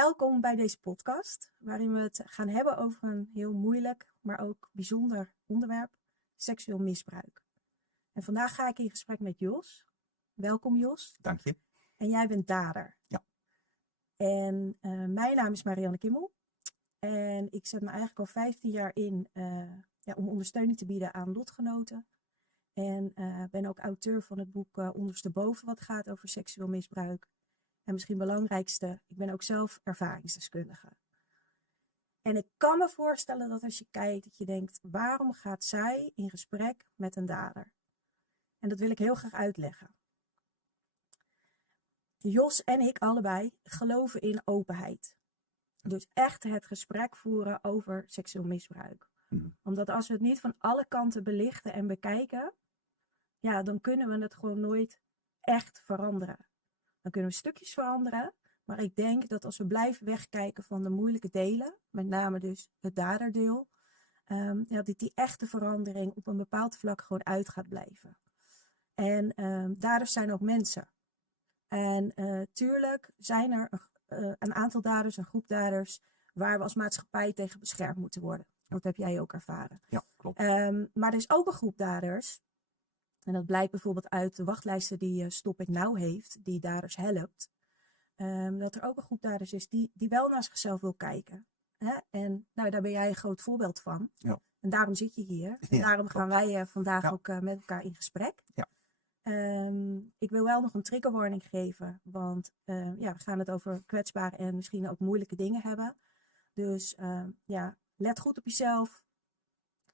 Welkom bij deze podcast, waarin we het gaan hebben over een heel moeilijk, maar ook bijzonder onderwerp, seksueel misbruik. En vandaag ga ik in gesprek met Jos. Welkom Jos. Dank je. En jij bent dader. Ja. En mijn naam is Marianne Kimmel. En ik zet me eigenlijk al 15 jaar in om ondersteuning te bieden aan lotgenoten. En ben ook auteur van het boek Ondersteboven, wat gaat over seksueel misbruik. En misschien het belangrijkste, ik ben ook zelf ervaringsdeskundige. En ik kan me voorstellen dat als je kijkt, dat je denkt, waarom gaat zij in gesprek met een dader? En dat wil ik heel graag uitleggen. Jos en ik allebei geloven in openheid. Dus echt het gesprek voeren over seksueel misbruik. Omdat als we het niet van alle kanten belichten en bekijken, ja, dan kunnen we het gewoon nooit echt veranderen. Dan kunnen we stukjes veranderen. Maar ik denk dat als we blijven wegkijken van de moeilijke delen, met name dus het daderdeel, dat die echte verandering op een bepaald vlak gewoon uit gaat blijven. En daders zijn ook mensen. En tuurlijk zijn er een aantal daders, een groep daders, waar we als maatschappij tegen beschermd moeten worden. Dat heb jij ook ervaren. Ja, klopt. Maar er is ook een groep daders. En dat blijkt bijvoorbeeld uit de wachtlijsten die Stop It Now heeft, die daders helpt. Dat er ook een groep daders is die wel naar zichzelf wil kijken. Hè? En nou, daar ben jij een groot voorbeeld van. Ja. En daarom zit je hier. En Ja, daarom gaan klopt. wij vandaag ook met elkaar in gesprek. Ja. Ik wil wel nog een triggerwarning geven. Want we gaan het over kwetsbare en misschien ook moeilijke dingen hebben. Dus let goed op jezelf.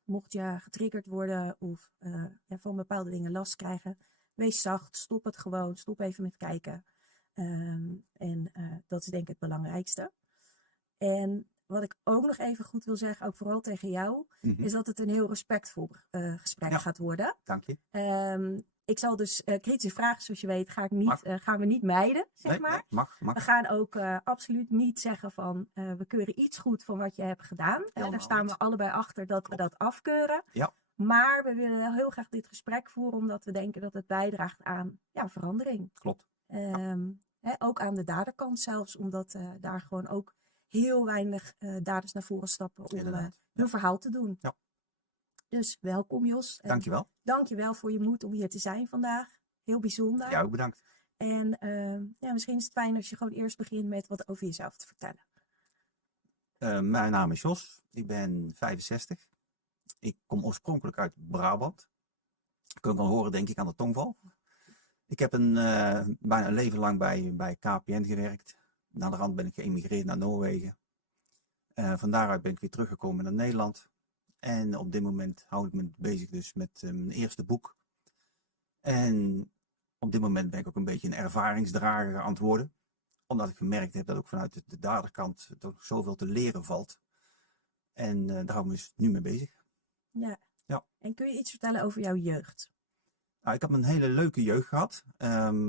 Mocht je getriggerd worden of van bepaalde dingen last krijgen, wees zacht, stop het gewoon, stop even met kijken. Dat is denk ik het belangrijkste. En wat ik ook nog even goed wil zeggen, ook vooral tegen jou, is dat het een heel respectvol gesprek gaat worden. Dank je. Ik zal dus kritische vragen, zoals je weet, gaan we niet mijden, zeg maar. Nee, mag. We gaan ook absoluut niet zeggen van, we keuren iets goed van wat je hebt gedaan. Daar staan we allebei achter dat we dat afkeuren. Ja. Maar we willen heel graag dit gesprek voeren, omdat we denken dat het bijdraagt aan verandering. Klopt. Ook aan de daderkant zelfs, omdat daar gewoon ook heel weinig daders naar voren stappen om hun verhaal te doen. Ja. Dus welkom Jos. Dank je wel. Dank je wel voor je moed om hier te zijn vandaag. Heel bijzonder. Ja, ook bedankt. En misschien is het fijn als je gewoon eerst begint met wat over jezelf te vertellen. Mijn naam is Jos. Ik ben 65. Ik kom oorspronkelijk uit Brabant. Kun je wel horen, denk ik, aan de tongval. Ik heb bijna een leven lang bij KPN gewerkt. Na de rand ben ik geëmigreerd naar Noorwegen. Van daaruit ben ik weer teruggekomen naar Nederland. En op dit moment hou ik me bezig dus met mijn eerste boek. En op dit moment ben ik ook een beetje een ervaringsdrager aan het worden. Omdat ik gemerkt heb dat ook vanuit de daderkant toch zoveel te leren valt. En daar hou ik me dus nu mee bezig. Ja. Ja. En kun je iets vertellen over jouw jeugd? Nou, ik heb een hele leuke jeugd gehad.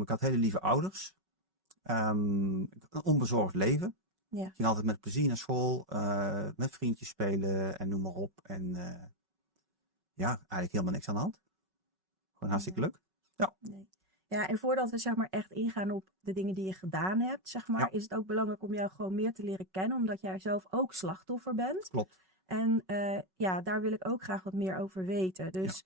Ik had hele lieve ouders. Een onbezorgd leven. Ja. Ik ging altijd met plezier naar school, met vriendjes spelen en noem maar op. En eigenlijk helemaal niks aan de hand. Gewoon hartstikke leuk. Ja. Nee. Ja, en voordat we zeg maar echt ingaan op de dingen die je gedaan hebt, zeg maar, is het ook belangrijk om jou gewoon meer te leren kennen, omdat jij zelf ook slachtoffer bent. Klopt. En daar wil ik ook graag wat meer over weten. Dus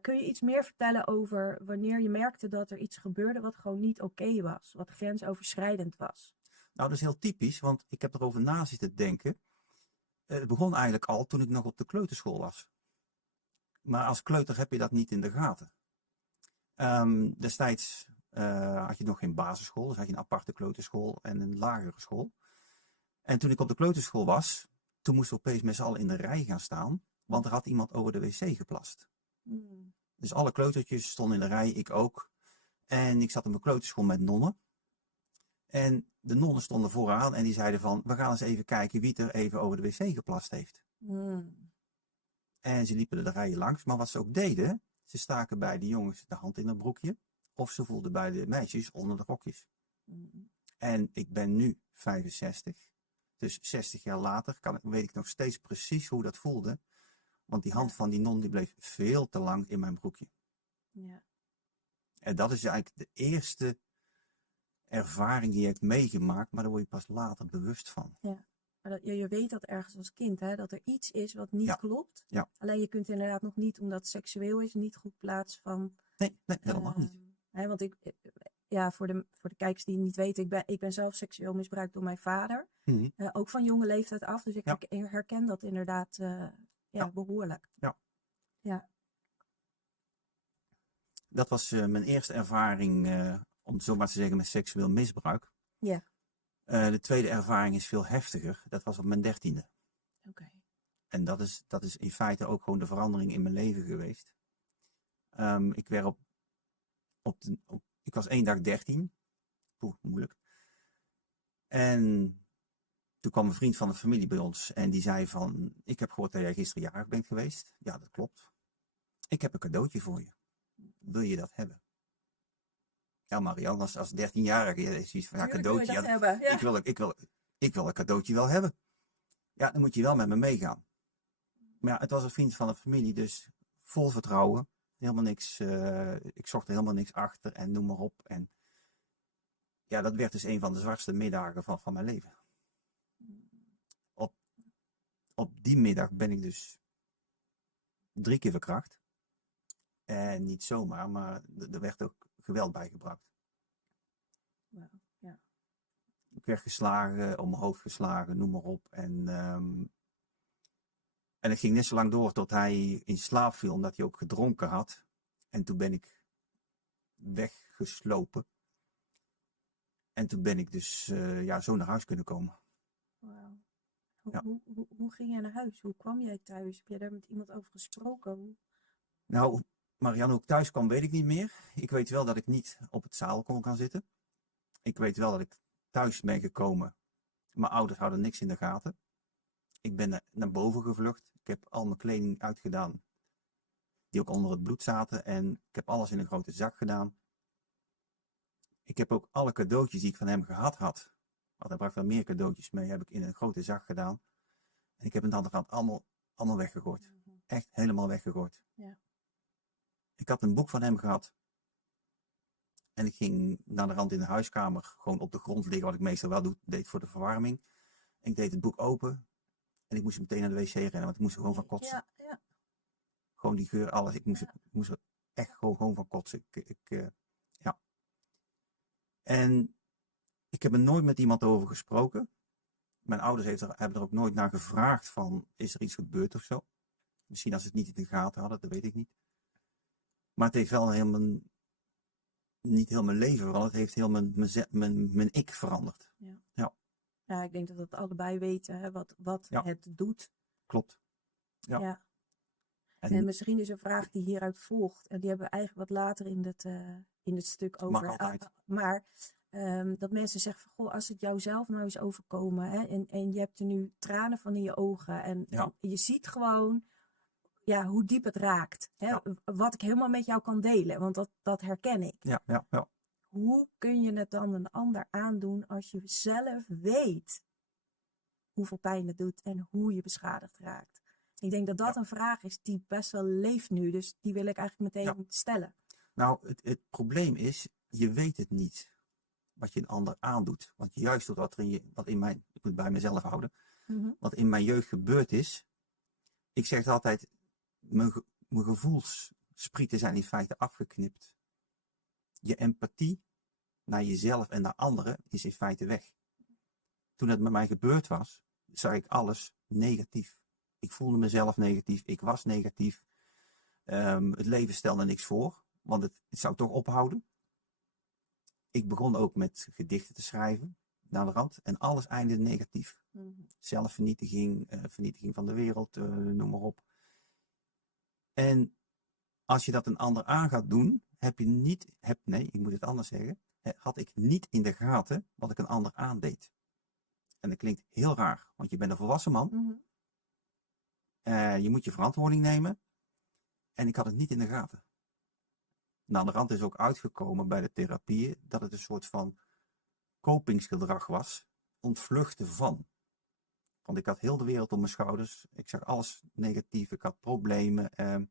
kun je iets meer vertellen over wanneer je merkte dat er iets gebeurde wat gewoon niet oké was, wat grensoverschrijdend was? Nou, dat is heel typisch, want ik heb erover na zitten denken. Het begon eigenlijk al toen ik nog op de kleuterschool was. Maar als kleuter heb je dat niet in de gaten. Destijds had je nog geen basisschool, dus had je een aparte kleuterschool en een lagere school. En toen ik op de kleuterschool was, toen moesten we opeens met z'n allen in de rij gaan staan, want er had iemand over de wc geplast. Dus alle kleutertjes stonden in de rij, ik ook. En ik zat op mijn kleuterschool met nonnen. En de nonnen stonden vooraan en die zeiden van, we gaan eens even kijken wie er even over de wc geplast heeft. En ze liepen de rijen langs, maar wat ze ook deden, ze staken bij de jongens de hand in het broekje. Of ze voelden bij de meisjes onder de rokjes. En ik ben nu 65. Dus 60 jaar later weet ik nog steeds precies hoe dat voelde. Want die hand van die non die bleef veel te lang in mijn broekje. Ja. En dat is eigenlijk de eerste ervaring die je hebt meegemaakt, maar daar word je pas later bewust van. Maar je weet dat ergens als kind, hè, dat er iets is wat niet Ja. klopt. Ja. Alleen je kunt inderdaad nog niet, omdat het seksueel is, niet goed plaatsen van... Nee, helemaal niet. Hè, want voor de kijkers die het niet weten, ik ben zelf seksueel misbruikt door mijn vader. Mhm. Ook van jonge leeftijd af. Dus Ja. ik herken dat inderdaad Ja. behoorlijk. Ja. Dat was mijn eerste ervaring, om het zo maar te zeggen, met seksueel misbruik. Ja. De tweede ervaring is veel heftiger. Dat was op mijn 13e. Oké. En dat is in feite ook gewoon de verandering in mijn leven geweest. Ik was 1 dag 13. Moeilijk. En toen kwam een vriend van de familie bij ons en die zei van, ik heb gehoord dat jij gisteren jarig bent geweest. Ja, dat klopt. Ik heb een cadeautje voor je. Wil je dat hebben? Ja, Marianne, als 13-jarige is iets van, ja, cadeautje. Wil je dat hebben? Ja. Ik wil een cadeautje wel hebben. Ja, dan moet je wel met me meegaan. Maar ja, het was een vriend van de familie, dus vol vertrouwen. Helemaal niks, ik zocht er helemaal niks achter en noem maar op. En ja, dat werd dus een van de zwartste middagen van mijn leven. Op die middag ben ik dus 3 keer verkracht. En niet zomaar, maar er werd ook geweld bij gebruikt. Wow, ja. Ik werd geslagen, om mijn hoofd geslagen, noem maar op. En het ging net zo lang door tot hij in slaap viel, omdat hij ook gedronken had. En toen ben ik weggeslopen. En toen ben ik dus zo naar huis kunnen komen. Wow. Ja. Hoe ging jij naar huis? Hoe kwam jij thuis? Heb jij daar met iemand over gesproken? Nou, Marianne, hoe ik thuis kwam, weet ik niet meer. Ik weet wel dat ik niet op het zadel kon gaan zitten. Ik weet wel dat ik thuis ben gekomen. Mijn ouders hadden niks in de gaten. Ik ben naar boven gevlucht. Ik heb al mijn kleding uitgedaan. Die ook onder het bloed zaten. En ik heb alles in een grote zak gedaan. Ik heb ook alle cadeautjes die ik van hem gehad had. Want hij bracht wel meer cadeautjes mee. Heb ik in een grote zak gedaan. En ik heb aan de andere kant allemaal weggegooid. Echt helemaal weggegooid. Ja. Ik had een boek van hem gehad. En ik ging naar de rand in de huiskamer. Gewoon op de grond liggen. Wat ik meestal wel deed voor de verwarming. En ik deed het boek open. En ik moest meteen naar de wc rennen. Want ik moest er gewoon van kotsen. Ja. Gewoon die geur, alles. Ik moest er echt gewoon van kotsen. Ja. En ik heb er nooit met iemand over gesproken. Mijn ouders hebben er ook nooit naar gevraagd van, is er iets gebeurd of zo? Misschien als ze het niet in de gaten hadden, dat weet ik niet. Maar het heeft wel niet heel mijn leven veranderd. Het heeft heel mijn ik veranderd. Ja, ik denk dat we het allebei weten, hè, wat het doet. Klopt. Ja. En misschien is een vraag die hieruit volgt. En die hebben we eigenlijk wat later in het stuk over. Mag altijd. Maar dat mensen zeggen van, goh, als het jou zelf nou is overkomen. Hè, en je hebt er nu tranen van in je ogen. En je ziet gewoon hoe diep het raakt. Hè, wat ik helemaal met jou kan delen. Want dat herken ik. Ja. Hoe kun je het dan een ander aandoen als je zelf weet hoeveel pijn het doet en hoe je beschadigd raakt? Ik denk dat dat een vraag is die best wel leeft nu. Dus die wil ik eigenlijk meteen stellen. Nou, het probleem is, je weet het niet wat je een ander aandoet. Want juist door ik moet het bij mezelf houden, wat in mijn jeugd gebeurd is. Ik zeg het altijd, mijn gevoelssprieten zijn in feite afgeknipt. Je empathie naar jezelf en naar anderen is in feite weg. Toen het met mij gebeurd was, zag ik alles negatief. Ik voelde mezelf negatief, ik was negatief. Het leven stelde niks voor, want het zou toch ophouden. Ik begon ook met gedichten te schrijven, naar de rand, en alles eindigde negatief. Zelfvernietiging, vernietiging van de wereld, noem maar op. En als je dat een ander aan gaat doen, ik moet het anders zeggen, had ik niet in de gaten wat ik een ander aandeed. En dat klinkt heel raar, want je bent een volwassen man. Je moet je verantwoording nemen. En ik had het niet in de gaten. Aan de rand is ook uitgekomen bij de therapieën dat het een soort van kopingsgedrag was. Ontvluchten van. Want ik had heel de wereld om mijn schouders. Ik zag alles negatief. Ik had problemen. En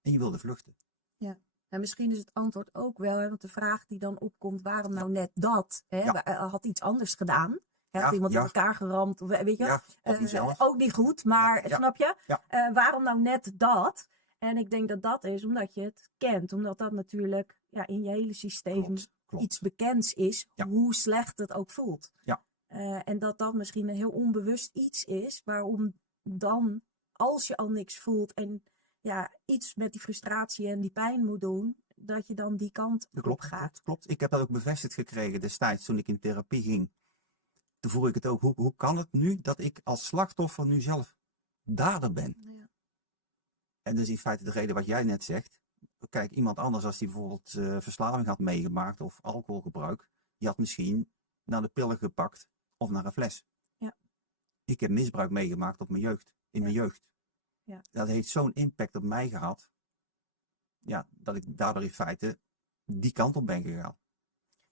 je wilde vluchten. Ja. En misschien is het antwoord ook wel, hè, want de vraag die dan opkomt, waarom nou net dat? Hè? Ja. Had iets anders gedaan? Hè? Had Ja, iemand in ja, elkaar geramd? Of, weet je? ja, of niet zelf. Ook niet goed, maar Ja, snap je? ja. Waarom nou net dat? En ik denk dat dat is omdat je het kent. Omdat dat natuurlijk in je hele systeem Klopt. iets bekends is, Ja. hoe slecht het ook voelt. Ja. En dat misschien een heel onbewust iets is, waarom dan, als je al niks voelt en iets met die frustratie en die pijn moet doen, dat je dan die kant op gaat. Klopt. Ik heb dat ook bevestigd gekregen destijds toen ik in therapie ging. Toen voel ik het ook, hoe kan het nu dat ik als slachtoffer nu zelf dader ben? Ja. En dus in feite de reden wat jij net zegt. Kijk, iemand anders als die bijvoorbeeld verslaving had meegemaakt of alcoholgebruik, die had misschien naar de pillen gepakt of naar een fles. Ja. Ik heb misbruik meegemaakt op mijn jeugd, in mijn jeugd. Ja. Dat heeft zo'n impact op mij gehad, dat ik daardoor in feite die kant op ben gegaan.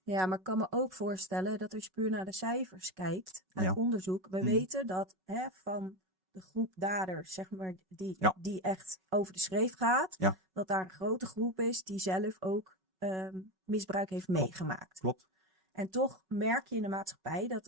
Ja, maar ik kan me ook voorstellen dat als je puur naar de cijfers kijkt, uit onderzoek, we weten dat van de groep daders, zeg maar, die echt over de schreef gaat, dat daar een grote groep is die zelf ook misbruik heeft meegemaakt. Klopt. En toch merk je in de maatschappij,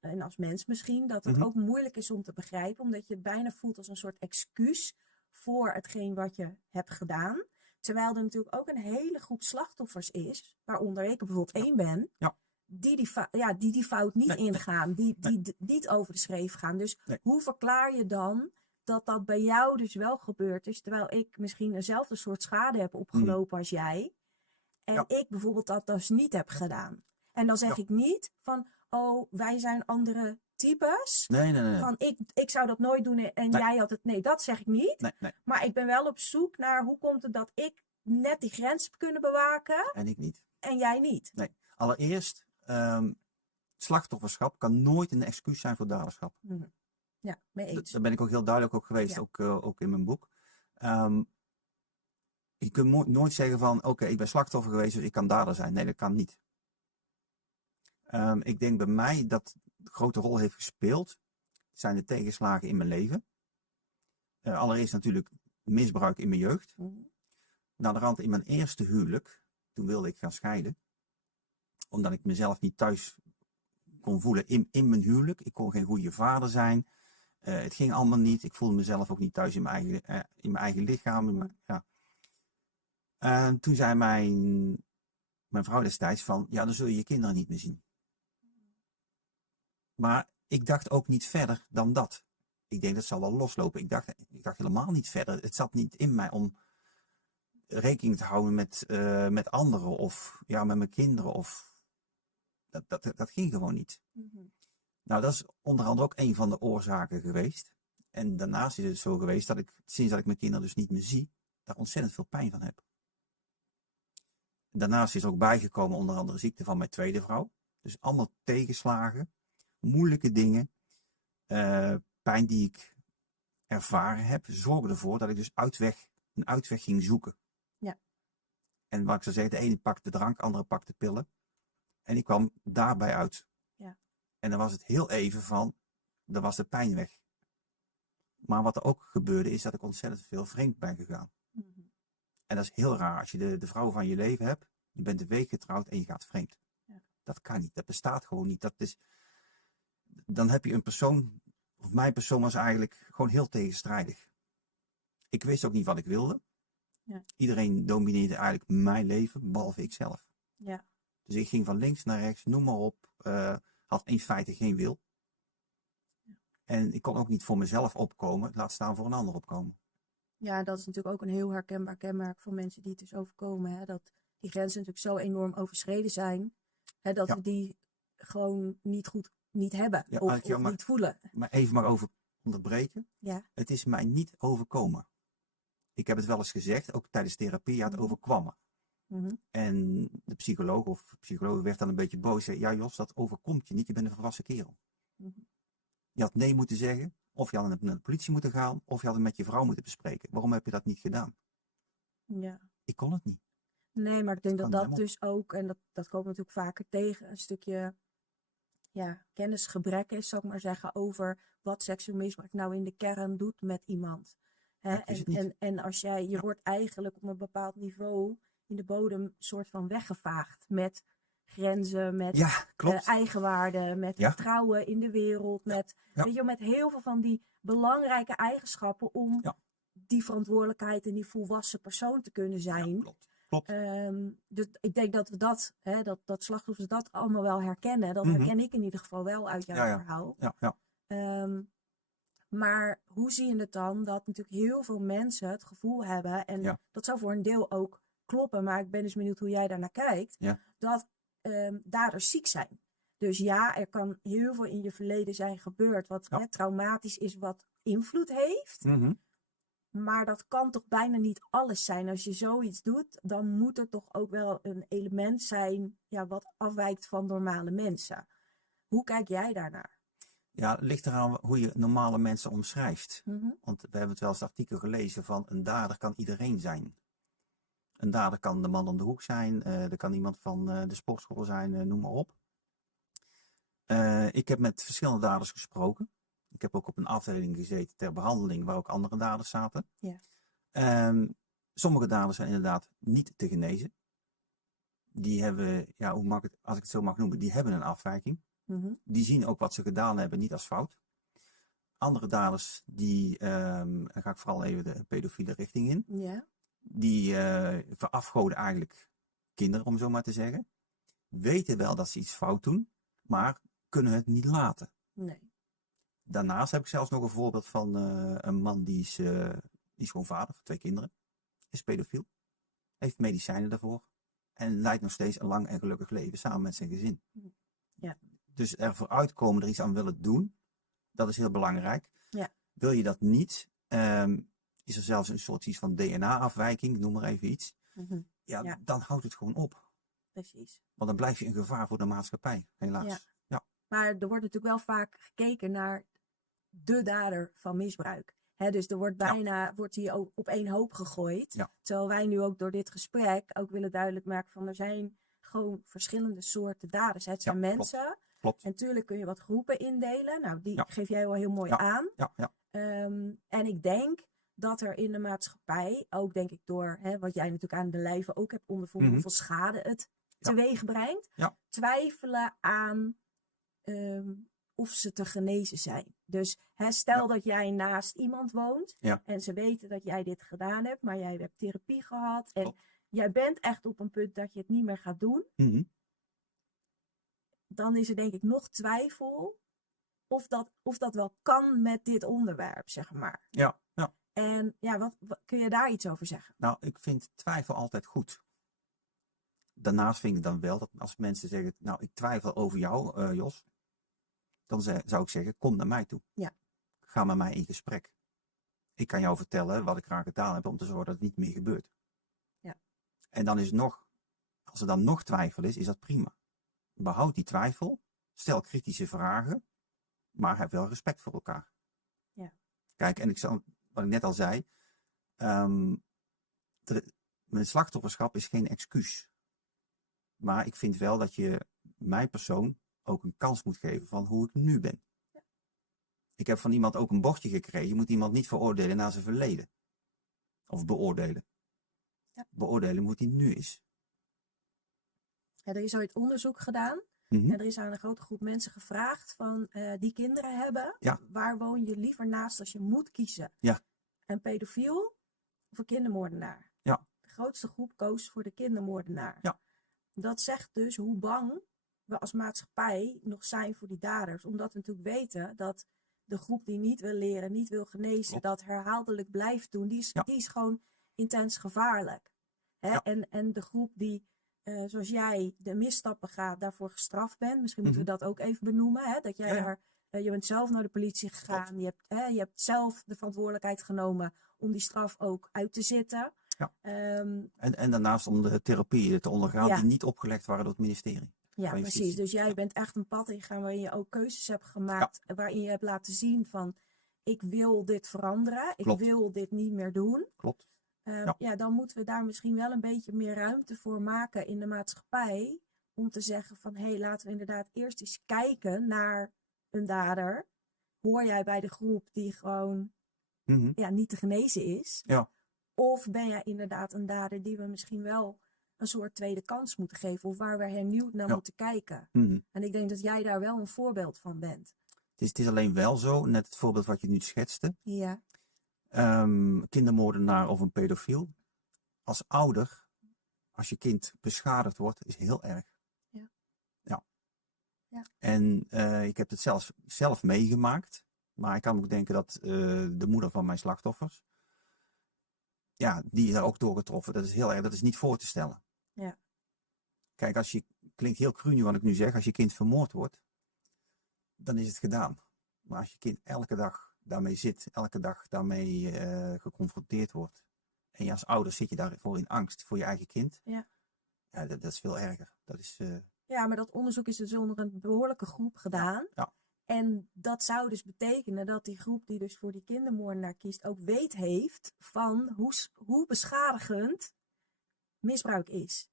en als mens misschien, dat het ook moeilijk is om te begrijpen, omdat je het bijna voelt als een soort excuus voor hetgeen wat je hebt gedaan. Terwijl er natuurlijk ook een hele groep slachtoffers is, waaronder ik er bijvoorbeeld één ben, die fout niet ingaan, die niet over de schreef gaan. Dus hoe verklaar je dan dat dat bij jou dus wel gebeurd is, terwijl ik misschien eenzelfde soort schade heb opgelopen als jij, en ik bijvoorbeeld dat dus niet heb gedaan. En dan zeg ik niet van, oh, wij zijn andere types. Nee. Van, ik zou dat nooit doen en jij had het. Nee, dat zeg ik niet. Nee. Maar ik ben wel op zoek naar hoe komt het dat ik net die grens heb kunnen bewaken. En ik niet. En jij niet. Nee. Allereerst, slachtofferschap kan nooit een excuus zijn voor daderschap. Ja, mee eens. Daar ben ik ook heel duidelijk ook geweest, ook in mijn boek. Je kunt nooit zeggen van, oké, ik ben slachtoffer geweest, dus ik kan dader zijn. Nee, dat kan niet. Ik denk bij mij dat een grote rol heeft gespeeld, zijn de tegenslagen in mijn leven. Allereerst natuurlijk misbruik in mijn jeugd. Naderhand in mijn eerste huwelijk, toen wilde ik gaan scheiden. Omdat ik mezelf niet thuis kon voelen in mijn huwelijk. Ik kon geen goede vader zijn. Het ging allemaal niet. Ik voelde mezelf ook niet thuis in mijn eigen lichaam. En toen zei mijn vrouw destijds van, dan zul je je kinderen niet meer zien. Maar ik dacht ook niet verder dan dat. Ik denk dat zal wel loslopen. Ik dacht helemaal niet verder. Het zat niet in mij om rekening te houden met anderen of met mijn kinderen. Of dat ging gewoon niet. Nou, dat is onder andere ook een van de oorzaken geweest. En daarnaast is het zo geweest dat ik, sinds dat ik mijn kinderen dus niet meer zie, daar ontzettend veel pijn van heb. Daarnaast is er ook bijgekomen onder andere ziekte van mijn tweede vrouw. Dus allemaal tegenslagen, moeilijke dingen, pijn die ik ervaren heb, zorgde ervoor dat ik dus een uitweg ging zoeken. Ja. En wat ik zou zeggen, de ene pakte drank, de andere pakte pillen. En ik kwam daarbij uit. Ja. En dan was het heel even van, dan was de pijn weg. Maar wat er ook gebeurde is dat ik ontzettend veel vreemd ben gegaan. En dat is heel raar als je de vrouw van je leven hebt, je bent een week getrouwd en je gaat vreemd. Ja. Dat kan niet, dat bestaat gewoon niet. Dan heb je een persoon, of mijn persoon was eigenlijk gewoon heel tegenstrijdig. Ik wist ook niet wat ik wilde. Ja. Iedereen domineerde eigenlijk mijn leven, behalve ikzelf. Ja. Dus ik ging van links naar rechts, noem maar op, had in feite geen wil. Ja. En ik kon ook niet voor mezelf opkomen, laat staan voor een ander opkomen. Ja, dat is natuurlijk ook een heel herkenbaar kenmerk van mensen die het dus overkomen. Hè? Dat die grenzen natuurlijk zo enorm overschreden zijn, hè, dat we die gewoon niet hebben of niet voelen. Maar even maar over onderbreken. Ja. Het is mij niet overkomen. Ik heb het wel eens gezegd, ook tijdens therapie, het overkwam me. En de psycholoog werd dan een beetje boos. Zei, ja Jos, dat overkomt je niet, je bent een volwassen kerel. Je had nee moeten zeggen, of je had naar de politie moeten gaan, of je had het met je vrouw moeten bespreken. Waarom heb je dat niet gedaan? Ja. Ik kon het niet. Nee, maar ik denk dat dus ook, en dat komt natuurlijk vaker tegen, een stukje kennisgebrek is, zou ik maar zeggen, over wat seksueel misbruik nou in de kern doet met iemand. Hè? En als je wordt eigenlijk op een bepaald niveau, in de bodem soort van weggevaagd. Met grenzen, met Ja, klopt. eigenwaarde, met Ja. vertrouwen in de wereld. Met, Ja. weet je, met heel veel van die belangrijke eigenschappen om Ja. die verantwoordelijkheid en die volwassen persoon te kunnen zijn. Ja, klopt. Dus ik denk dat we dat slachtoffers dat allemaal wel herkennen. Dat Mhm. herken ik in ieder geval wel uit jouw verhaal. Ja. Maar hoe zie je het dan dat natuurlijk heel veel mensen het gevoel hebben, en dat zou voor een deel ook kloppen, maar ik ben dus benieuwd hoe jij daarnaar kijkt, dat daders ziek zijn. Dus ja, er kan heel veel in je verleden zijn gebeurd wat traumatisch is, wat invloed heeft. Mhm. Maar dat kan toch bijna niet alles zijn. Als je zoiets doet, dan moet er toch ook wel een element zijn wat afwijkt van normale mensen. Hoe kijk jij daarnaar? Ja, het ligt eraan hoe je normale mensen omschrijft. Mm-hmm. Want we hebben het wel eens artikel gelezen van een dader kan iedereen zijn. Een dader kan de man om de hoek zijn, er kan iemand van de sportschool zijn, noem maar op. Ik heb met verschillende daders gesproken. Ik heb ook op een afdeling gezeten ter behandeling waar ook andere daders zaten. Ja. Sommige daders zijn inderdaad niet te genezen. Die hebben, als ik het zo mag noemen, die hebben een afwijking. Mm-hmm. Die zien ook wat ze gedaan hebben niet als fout. Andere daders, die, dan ga ik vooral even de pedofiele richting in. Ja. Die verafgoden eigenlijk kinderen, om zo maar te zeggen. Weten wel dat ze iets fout doen, maar kunnen het niet laten. Nee. Daarnaast heb ik zelfs nog een voorbeeld van een man die is gewoon vader van 2 kinderen. Is pedofiel. Heeft medicijnen daarvoor. En leidt nog steeds een lang en gelukkig leven samen met zijn gezin. Ja. Dus ervoor uitkomen, er iets aan willen doen. Dat is heel belangrijk. Ja. Wil je dat niet, is er zelfs een soort iets van DNA-afwijking, noem maar even iets. Mm-hmm. Dan houdt het gewoon op. Precies. Want dan blijf je een gevaar voor de maatschappij, helaas. Ja. Maar er wordt natuurlijk wel vaak gekeken naar de dader van misbruik. Dus er wordt wordt die ook op één hoop gegooid. Ja. Terwijl wij nu ook door dit gesprek ook willen duidelijk maken van er zijn gewoon verschillende soorten daders. Het zijn mensen. Klopt. En natuurlijk kun je wat groepen indelen. Nou, die geef jij wel heel mooi aan. Ja. En ik denk dat er in de maatschappij, ook denk ik door wat jij natuurlijk aan de lijve ook hebt ondervonden, hoeveel schade het teweeg brengt, twijfelen aan of ze te genezen zijn. Dus stel dat jij naast iemand woont en ze weten dat jij dit gedaan hebt, maar jij hebt therapie gehad en jij bent echt op een punt dat je het niet meer gaat doen. Mm-hmm. Dan is er denk ik nog twijfel of dat wel kan met dit onderwerp, zeg maar. Ja. En wat kun je daar iets over zeggen? Nou, ik vind twijfel altijd goed. Daarnaast vind ik dan wel dat als mensen zeggen, nou, ik twijfel over jou, Jos. Dan zou ik zeggen, kom naar mij toe. Ja. Ga met mij in gesprek. Ik kan jou vertellen wat ik graag gedaan heb om te zorgen dat het niet meer gebeurt. Ja. En dan is als er dan nog twijfel is dat prima. Behoud die twijfel, stel kritische vragen, maar heb wel respect voor elkaar. Ja. Kijk, en wat ik net al zei, mijn slachtofferschap is geen excuus. Maar ik vind wel dat je mijn persoon ook een kans moet geven van hoe ik nu ben. Ja. Ik heb van iemand ook een bordje gekregen. Je moet iemand niet veroordelen naar zijn verleden. Of beoordelen. Ja. Beoordelen hoe hij nu is. Er is ooit onderzoek gedaan. Mm-hmm. En er is aan een grote groep mensen gevraagd van die kinderen hebben. Ja. Waar woon je liever naast als je moet kiezen? Ja. Een pedofiel of een kindermoordenaar? Ja. De grootste groep koos voor de kindermoordenaar. Ja. Dat zegt dus hoe bang we als maatschappij nog zijn voor die daders. Omdat we natuurlijk weten dat de groep die niet wil leren, niet wil genezen, dat herhaaldelijk blijft doen, die is gewoon intens gevaarlijk. Ja. En de groep die, zoals jij, de misstappen gaat, daarvoor gestraft bent. Misschien moeten we dat ook even benoemen. Dat jij daar, je bent zelf naar de politie gegaan. Je hebt zelf de verantwoordelijkheid genomen om die straf ook uit te zitten. Ja. En daarnaast om de therapieën te ondergaan die niet opgelegd waren door het ministerie. Ja, precies. Dus jij bent echt een pad ingegaan waarin je ook keuzes hebt gemaakt. Waarin je hebt laten zien van, ik wil dit veranderen. Klopt. Ik wil dit niet meer doen. Klopt. Dan moeten we daar misschien wel een beetje meer ruimte voor maken in de maatschappij. Om te zeggen van, laten we inderdaad eerst eens kijken naar een dader. Hoor jij bij de groep die gewoon niet te genezen is? Ja. Of ben jij inderdaad een dader die we misschien wel een soort tweede kans moeten geven. Of waar we hernieuwd naar moeten kijken. En ik denk dat jij daar wel een voorbeeld van bent. Het is alleen wel zo, net het voorbeeld wat je nu schetste. Ja. Kindermoordenaar of een pedofiel. Als ouder, als je kind beschadigd wordt, is heel erg. Ja. En ik heb het zelf meegemaakt. Maar ik kan ook denken dat de moeder van mijn slachtoffers, ja, die is daar ook door getroffen. Dat is heel erg, dat is niet voor te stellen. Ja. Kijk, klinkt heel cru nu wat ik nu zeg, als je kind vermoord wordt, dan is het gedaan. Maar als je kind elke dag daarmee zit, elke dag daarmee geconfronteerd wordt, en je als ouder zit je daarvoor in angst voor je eigen kind, ja, dat is veel erger. Dat is, ja, maar dat onderzoek is dus onder een behoorlijke groep gedaan. Ja. En dat zou dus betekenen dat die groep die dus voor die kindermoordenaar kiest ook heeft van hoe beschadigend misbruik is.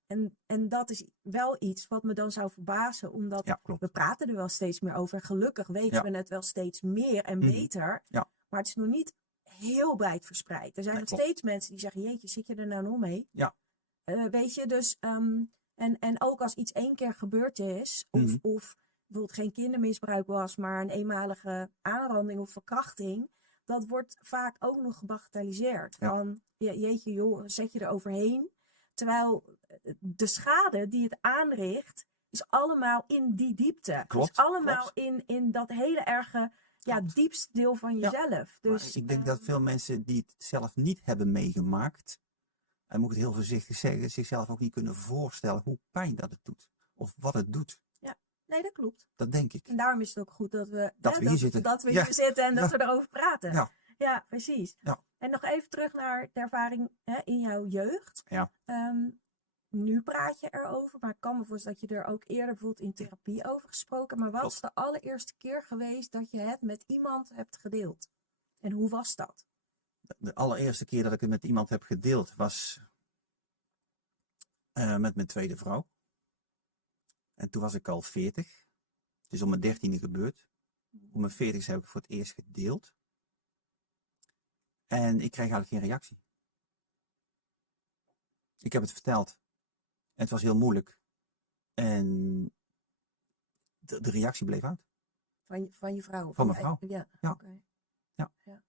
En dat is wel iets wat me dan zou verbazen, omdat we praten er wel steeds meer over. Gelukkig weten we het wel steeds meer en beter. Ja. Maar het is nog niet heel breed verspreid. Er zijn nog steeds mensen die zeggen, jeetje, zit je er nou nog mee? Ja. Weet je, dus en ook als iets 1 keer gebeurd is, of bijvoorbeeld geen kindermisbruik was, maar een eenmalige aanranding of verkrachting, dat wordt vaak ook nog gebagatelliseerd. Ja. Van, jeetje joh, zet je er overheen. Terwijl de schade die het aanricht, is allemaal in die diepte. Klopt, is allemaal in dat hele erge, diepste deel van jezelf. Ja, dus, ik denk dat veel mensen die het zelf niet hebben meegemaakt, en moet ik het heel voorzichtig zeggen, zichzelf ook niet kunnen voorstellen hoe pijn dat het doet. Of wat het doet. Ja, nee, dat klopt. Dat denk ik. En daarom is het ook goed dat we hier zitten. Dat we hier zitten en dat we erover praten. Ja, ja precies. Ja. En nog even terug naar de ervaring in jouw jeugd. Ja. Nu praat je erover, maar ik kan me voorstellen dat je er ook eerder bijvoorbeeld in therapie over gesproken. Maar wat is de allereerste keer geweest dat je het met iemand hebt gedeeld? En hoe was dat? De allereerste keer dat ik het met iemand heb gedeeld was met mijn tweede vrouw. En toen was ik al 40. Het is om mijn 13e gebeurd. Om mijn 40e heb ik voor het eerst gedeeld. En ik kreeg eigenlijk geen reactie. Ik heb het verteld. En het was heel moeilijk. En de reactie bleef uit. Van je vrouw? Van mijn vrouw. Ja. Ja. Okay. Ja. Ja.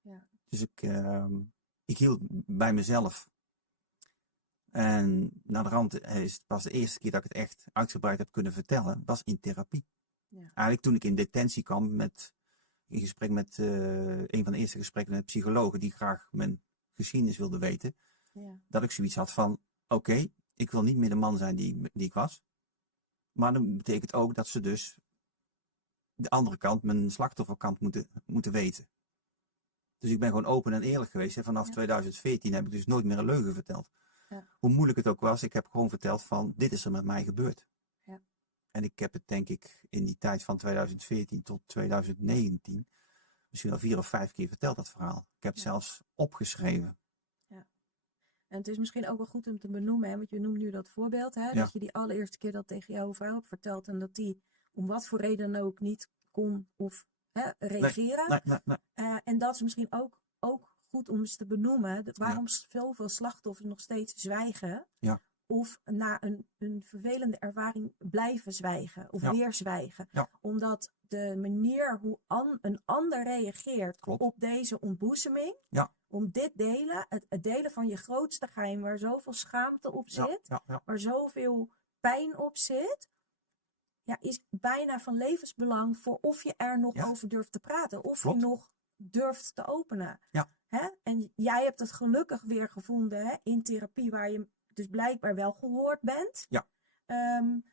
Ja. Dus ik hield bij mezelf. En naar de rand is het pas de eerste keer dat ik het echt uitgebreid heb kunnen vertellen, was in therapie. Ja. Eigenlijk toen ik in detentie kwam in gesprek met een van de eerste gesprekken met psychologen die graag mijn geschiedenis wilde weten. Ja. Dat ik zoiets had van, oké, ik wil niet meer de man zijn die ik was. Maar dat betekent ook dat ze dus de andere kant, mijn slachtofferkant moeten weten. Dus ik ben gewoon open en eerlijk geweest. En vanaf 2014 heb ik dus nooit meer een leugen verteld. Ja. Hoe moeilijk het ook was, ik heb gewoon verteld van, dit is er met mij gebeurd. Ja. En ik heb het denk ik in die tijd van 2014 tot 2019 misschien al 4 of 5 keer verteld, dat verhaal. Ik heb het zelfs opgeschreven. Ja. En het is misschien ook wel goed om te benoemen, want je noemt nu dat voorbeeld, dat je die allereerste keer dat tegen jouw vrouw hebt verteld en dat die om wat voor reden dan ook niet kon of reageren. Nee. En dat is misschien ook goed om eens te benoemen, waarom zoveel slachtoffers nog steeds zwijgen. Ja. Of na een vervelende ervaring blijven zwijgen of weer zwijgen. Ja. Omdat de manier hoe een ander reageert op deze ontboezeming, om dit delen, het delen van je grootste geheim, waar zoveel schaamte op zit, waar zoveel pijn op zit, is bijna van levensbelang voor of je er nog over durft te praten. Of je nog durft te openen. Ja. En jij hebt het gelukkig weer gevonden in therapie, waar je dus blijkbaar wel gehoord bent. Ja.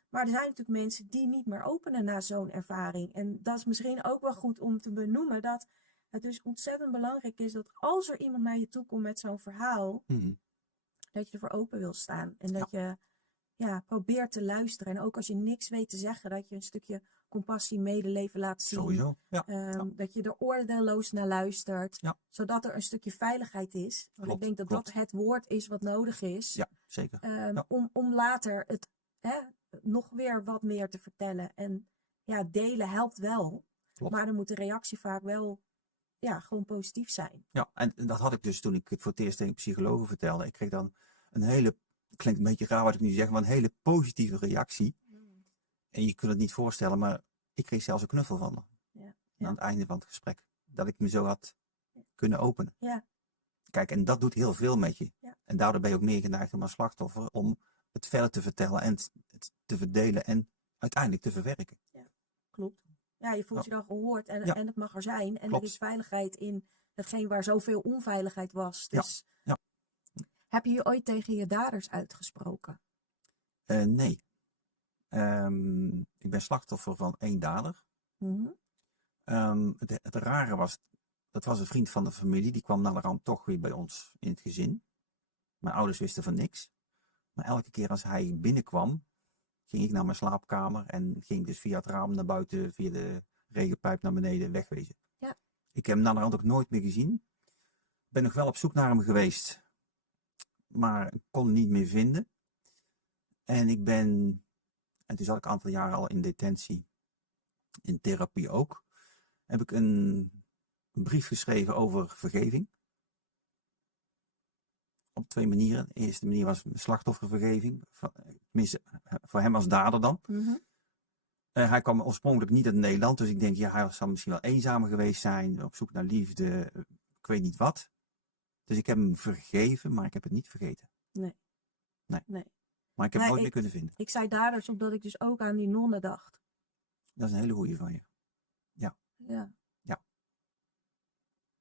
Maar er zijn natuurlijk mensen die niet meer openen na zo'n ervaring. En dat is misschien ook wel goed om te benoemen, dat het dus ontzettend belangrijk is dat als er iemand naar je toe komt met zo'n verhaal, dat je ervoor open wil staan. En dat je probeert te luisteren. En ook als je niks weet te zeggen, dat je een stukje compassie, medeleven laat zien. Sowieso. Dat je er oordeelloos naar luistert. Zodat er een stukje veiligheid is. Want ik denk dat dat het woord is wat nodig is. Ja, zeker. Om later het nog weer wat meer te vertellen. En delen helpt wel. Klopt. Maar dan moet de reactie vaak wel gewoon positief zijn. Ja, en dat had ik dus toen ik het voor het eerst tegen psychologen vertelde. Ik kreeg dan een hele klinkt een beetje raar wat ik nu zeg, maar een hele positieve reactie. En je kunt het niet voorstellen, maar ik kreeg zelfs een knuffel van haar. Ja. Aan het einde van het gesprek. Dat ik me zo had kunnen openen. Ja. Kijk, en dat doet heel veel met je. Ja. En daardoor ben je ook meer geneigd om als slachtoffer om het verder te vertellen en het te verdelen en uiteindelijk te verwerken. Ja, klopt. Ja, je voelt je dan gehoord en, Ja. en het mag er zijn. En Klopt. er is veiligheid in hetgeen waar zoveel onveiligheid was. Dus Ja. heb je je ooit tegen je daders uitgesproken? Nee. Ik ben slachtoffer van 1 dader. Mhm. Het rare was, dat was een vriend van de familie. Die kwam naderhand toch weer bij ons in het gezin. Mijn ouders wisten van niks. Maar elke keer als hij binnenkwam, ging ik naar mijn slaapkamer en ging dus via het raam naar buiten, via de regenpijp naar beneden wegwezen. Ja. Ik heb hem naderhand ook nooit meer gezien. Ben nog wel op zoek naar hem geweest, maar ik kon hem niet meer vinden. En toen zat ik een aantal jaren al in detentie, in therapie ook. Heb ik een brief geschreven over vergeving. Op 2 manieren. De eerste manier was slachtoffervergeving. Tenminste, voor hem als dader dan. Mhm. Hij kwam oorspronkelijk niet uit Nederland. Dus ik denk, ja, hij zal misschien wel eenzamer geweest zijn. Op zoek naar liefde. Ik weet niet wat. Dus ik heb hem vergeven, maar ik heb het niet vergeten. Nee. Maar ik heb hem nooit meer kunnen vinden. Ik zei daders omdat ik dus ook aan die nonnen dacht. Dat is een hele goeie van je. Ja. Ja.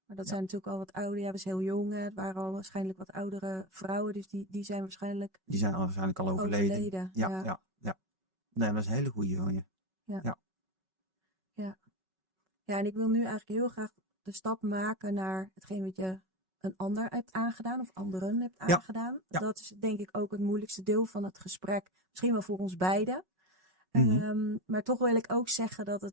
Maar dat zijn natuurlijk al wat ouder. Ja, was heel jong. Het waren al waarschijnlijk wat oudere vrouwen. Dus die zijn waarschijnlijk Die zijn waarschijnlijk al overleden. Ja. Nee, dat is een hele goeie van je. Ja, en ik wil nu eigenlijk heel graag de stap maken naar hetgeen wat je een ander hebt aangedaan of anderen hebt aangedaan. Ja. Dat is denk ik ook het moeilijkste deel van het gesprek. Misschien wel voor ons beiden. Maar toch wil ik ook zeggen dat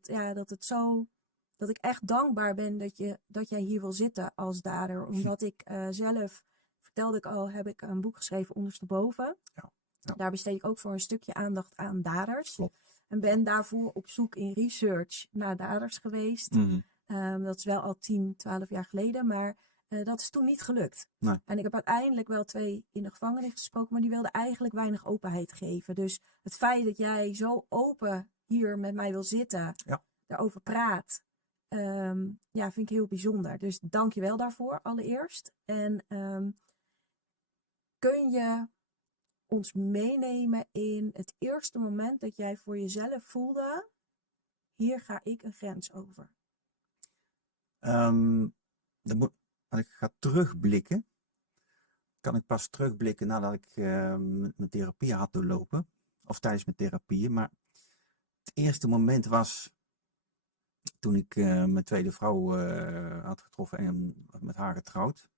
ik echt dankbaar ben dat jij hier wil zitten als dader. Omdat ik zelf, vertelde ik al, heb ik een boek geschreven ondersteboven. Ja. Daar besteed ik ook voor een stukje aandacht aan daders. Klopt. En ben daarvoor op zoek in research naar daders geweest. Dat is wel al 10, 12 jaar geleden, maar dat is toen niet gelukt. Nee. En ik heb uiteindelijk wel 2 in de gevangenis gesproken, maar die wilden eigenlijk weinig openheid geven. Dus het feit dat jij zo open hier met mij wil zitten, daarover praat, vind ik heel bijzonder. Dus dank je wel daarvoor allereerst. En kun je ons meenemen in het eerste moment dat jij voor jezelf voelde, hier ga ik een grens over? Als ik ga terugblikken, kan ik pas terugblikken nadat ik mijn therapie had doorlopen. Of tijdens mijn therapie. Maar het eerste moment was toen ik mijn tweede vrouw had getroffen en met haar getrouwd.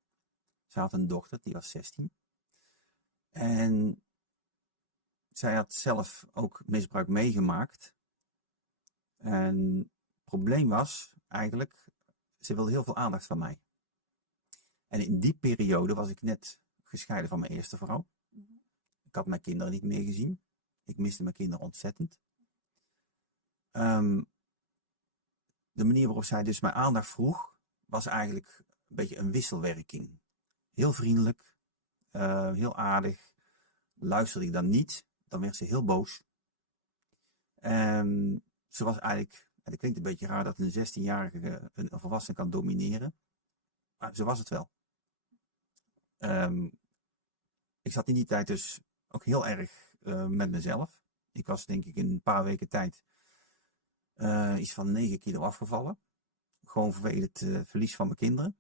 Ze had een dochter, die was 16. En zij had zelf ook misbruik meegemaakt. En het probleem was eigenlijk, ze wilde heel veel aandacht van mij. En in die periode was ik net gescheiden van mijn eerste vrouw. Ik had mijn kinderen niet meer gezien. Ik miste mijn kinderen ontzettend. De manier waarop zij dus mijn aandacht vroeg, was eigenlijk een beetje een wisselwerking. Heel vriendelijk, heel aardig. Luisterde ik dan niet, dan werd ze heel boos. Ze was eigenlijk, en het klinkt een beetje raar dat een 16-jarige een volwassene kan domineren. Maar ze was het wel. Ik zat in die tijd dus ook heel erg met mezelf. Ik was denk ik in een paar weken tijd iets van 9 kilo afgevallen. Gewoon vanwege het verlies van mijn kinderen.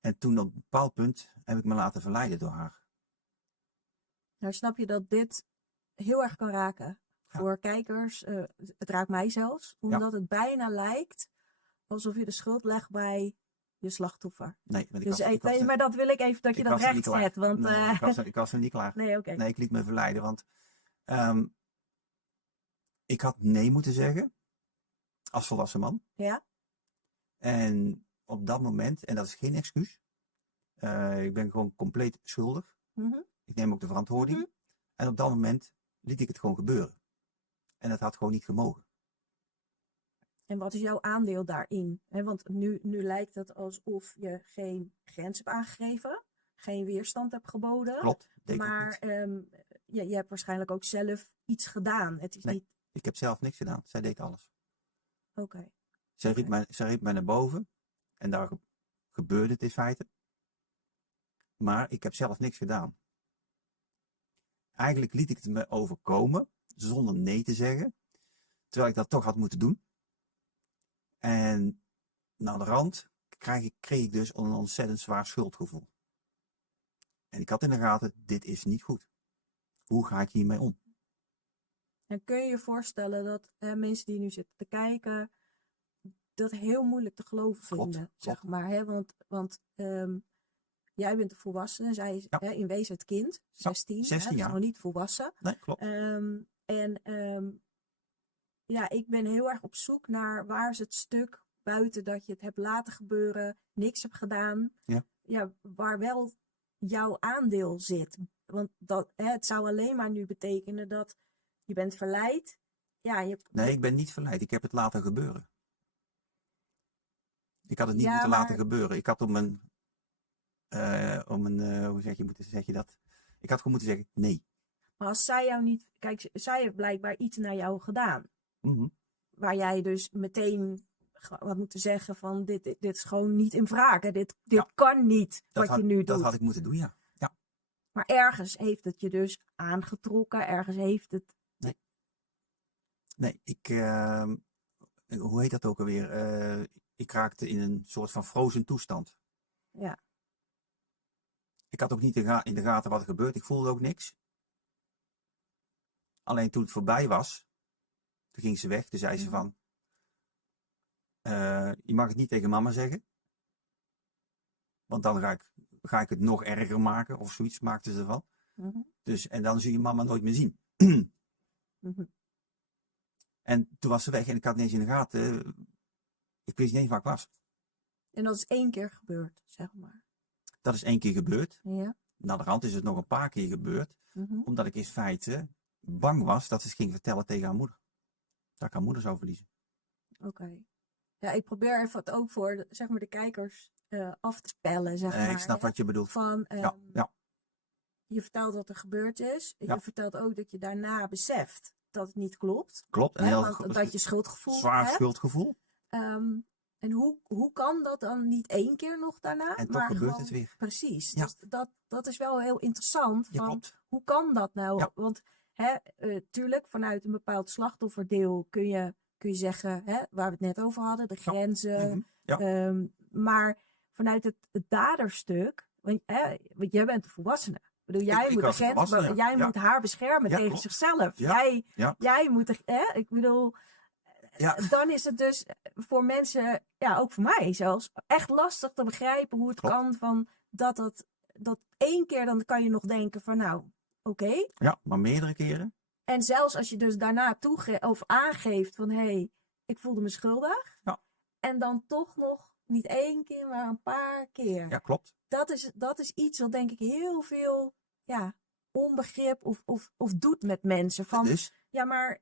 En toen op een bepaald punt heb ik me laten verleiden door haar. Nou snap je dat dit heel erg kan raken voor kijkers. Het raakt mij zelfs. Omdat het bijna lijkt alsof je de schuld legt bij je slachtoffer. Nee, maar dat wil ik even dat je dat recht zet. Want, ik was er niet klaar. Nee, oké. Nee, ik liet me verleiden. Want ik had nee moeten zeggen. Als volwassen man. Ja. En op dat moment, en dat is geen excuus. Ik ben gewoon compleet schuldig. Ik neem ook de verantwoording. En op dat moment liet ik het gewoon gebeuren. En dat had gewoon niet gemogen. En wat is jouw aandeel daarin? Want nu lijkt het alsof je geen grens hebt aangegeven. geen weerstand hebt geboden. Klopt, deed ik ook Maar niet. je hebt waarschijnlijk ook zelf iets gedaan. Het is Nee. niet... Ik heb zelf niks gedaan. Zij deed alles. Oké. Zij riep mij naar boven. En daar gebeurde het in feite. Maar ik heb zelf niks gedaan. Eigenlijk liet ik het me overkomen. Zonder nee te zeggen. Terwijl ik dat toch had moeten doen. En naar de rand kreeg ik dus een ontzettend zwaar schuldgevoel. En ik had in de gaten, dit is niet goed. Hoe ga ik hiermee om? En kun je je voorstellen dat mensen die nu zitten te kijken, dat heel moeilijk te geloven vinden, Klopt. zeg maar. Hè? Want jij bent een volwassene, zij is Ja. in wezen het kind, 16, 16 dus jaar. nog niet volwassen. Nee, klopt. Ja, ik ben heel erg op zoek naar waar is het stuk buiten dat je het hebt laten gebeuren, niks hebt gedaan. Ja, waar wel jouw aandeel zit. Want het zou alleen maar nu betekenen dat je bent verleid. Ja, Nee, ik ben niet verleid. Ik heb het laten gebeuren. Ik had het niet Ja, moeten maar- laten gebeuren. Ik had hoe zeg je dat? Ik had gewoon moeten zeggen, nee. Maar als zij jou niet... Kijk, zij heeft blijkbaar iets naar jou gedaan. Mhm. Waar jij dus meteen had moeten zeggen van dit is gewoon niet in wraak. Dit Ja. kan niet wat je nu doet. Dat had ik moeten doen, ja. Maar ergens heeft het je dus aangetrokken. Ergens heeft het... Nee, hoe heet dat ook alweer? Ik raakte in een soort van frozen toestand. Ja. Ik had ook niet in de gaten wat er gebeurde. Ik voelde ook niks. Alleen toen het voorbij was, toen ging ze weg. Toen zei ze van, je mag het niet tegen mama zeggen. Want dan ga ik het nog erger maken. Of zoiets maakte ze ervan. Mhm. Dus, en dan zul je mama nooit meer zien. Mhm. En toen was ze weg en ik had niet eens in de gaten. Ik wist niet eens waar ik was. En dat is 1 keer gebeurd, zeg maar. Dat is 1 keer gebeurd. Ja. Naar de rand is het nog een paar keer gebeurd. Mhm. Omdat ik in feite bang was dat ze het ging vertellen tegen haar moeder. Dat ik haar moeder zou verliezen. Oké. Ja, ik probeer even het ook voor zeg maar de kijkers af te pellen, zeg maar. Ik snap hè. wat je bedoelt. Van, Ja. je vertelt wat er gebeurd is. Ja. Je vertelt ook dat je daarna beseft dat het niet klopt. Klopt. Een Hè, heel want dat je schuldgevoel zwaar hebt. schuldgevoel. En hoe kan dat dan niet 1 keer nog daarna? En toch maar gebeurt gewoon- het weer. Precies. Ja. Dus dat is wel heel interessant. Ja, Van, klopt. hoe kan dat nou? Ja. Want tuurlijk, vanuit een bepaald slachtofferdeel kun je zeggen, waar we het net over hadden, de grenzen. Mhm. Ja. Maar vanuit het daderstuk, want jij bent een volwassene. Ik bedoel, jij Ik moet, was een volwassene, ja. Ja. moet haar beschermen Ja, tegen klopt. zichzelf. Ja. Ja. Jij moet, ik bedoel, Ja. dan is het dus voor mensen, ja, ook voor mij zelfs, echt lastig te begrijpen hoe het Klopt. kan van dat 1 keer, dan kan je nog denken van nou, oké. Ja, maar meerdere keren. En zelfs als je dus daarna of aangeeft van hé, ik voelde me schuldig. Ja. En dan toch nog niet 1 keer, maar een paar keer. Ja, klopt. Dat is iets wat denk ik heel veel onbegrip of doet met mensen. Van, Dus, ja, maar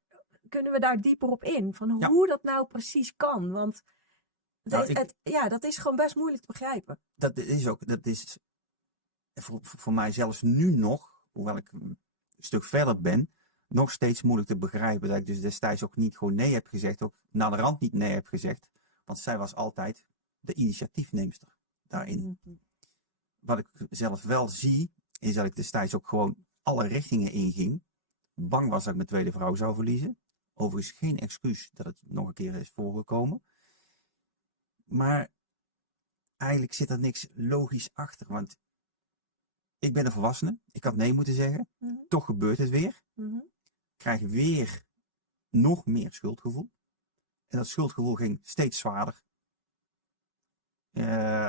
kunnen we daar dieper op in? Van Ja. hoe dat nou precies kan? Want Nou, dat is gewoon best moeilijk te begrijpen. dat is voor mij zelfs nu nog, hoewel ik een stuk verder ben, nog steeds moeilijk te begrijpen. Dat ik dus destijds ook niet gewoon nee heb gezegd. Ook naar de rand niet nee heb gezegd. Want zij was altijd de initiatiefneemster daarin. Mhm. Wat ik zelf wel zie, is dat ik destijds ook gewoon alle richtingen inging. Bang was dat ik mijn tweede vrouw zou verliezen. Overigens geen excuus dat het nog een keer is voorgekomen. Maar eigenlijk zit er niks logisch achter. Want ik ben een volwassene. Ik had nee moeten zeggen. Mhm. Toch gebeurt het weer. Mhm. Krijg weer nog meer schuldgevoel. En dat schuldgevoel ging steeds zwaarder.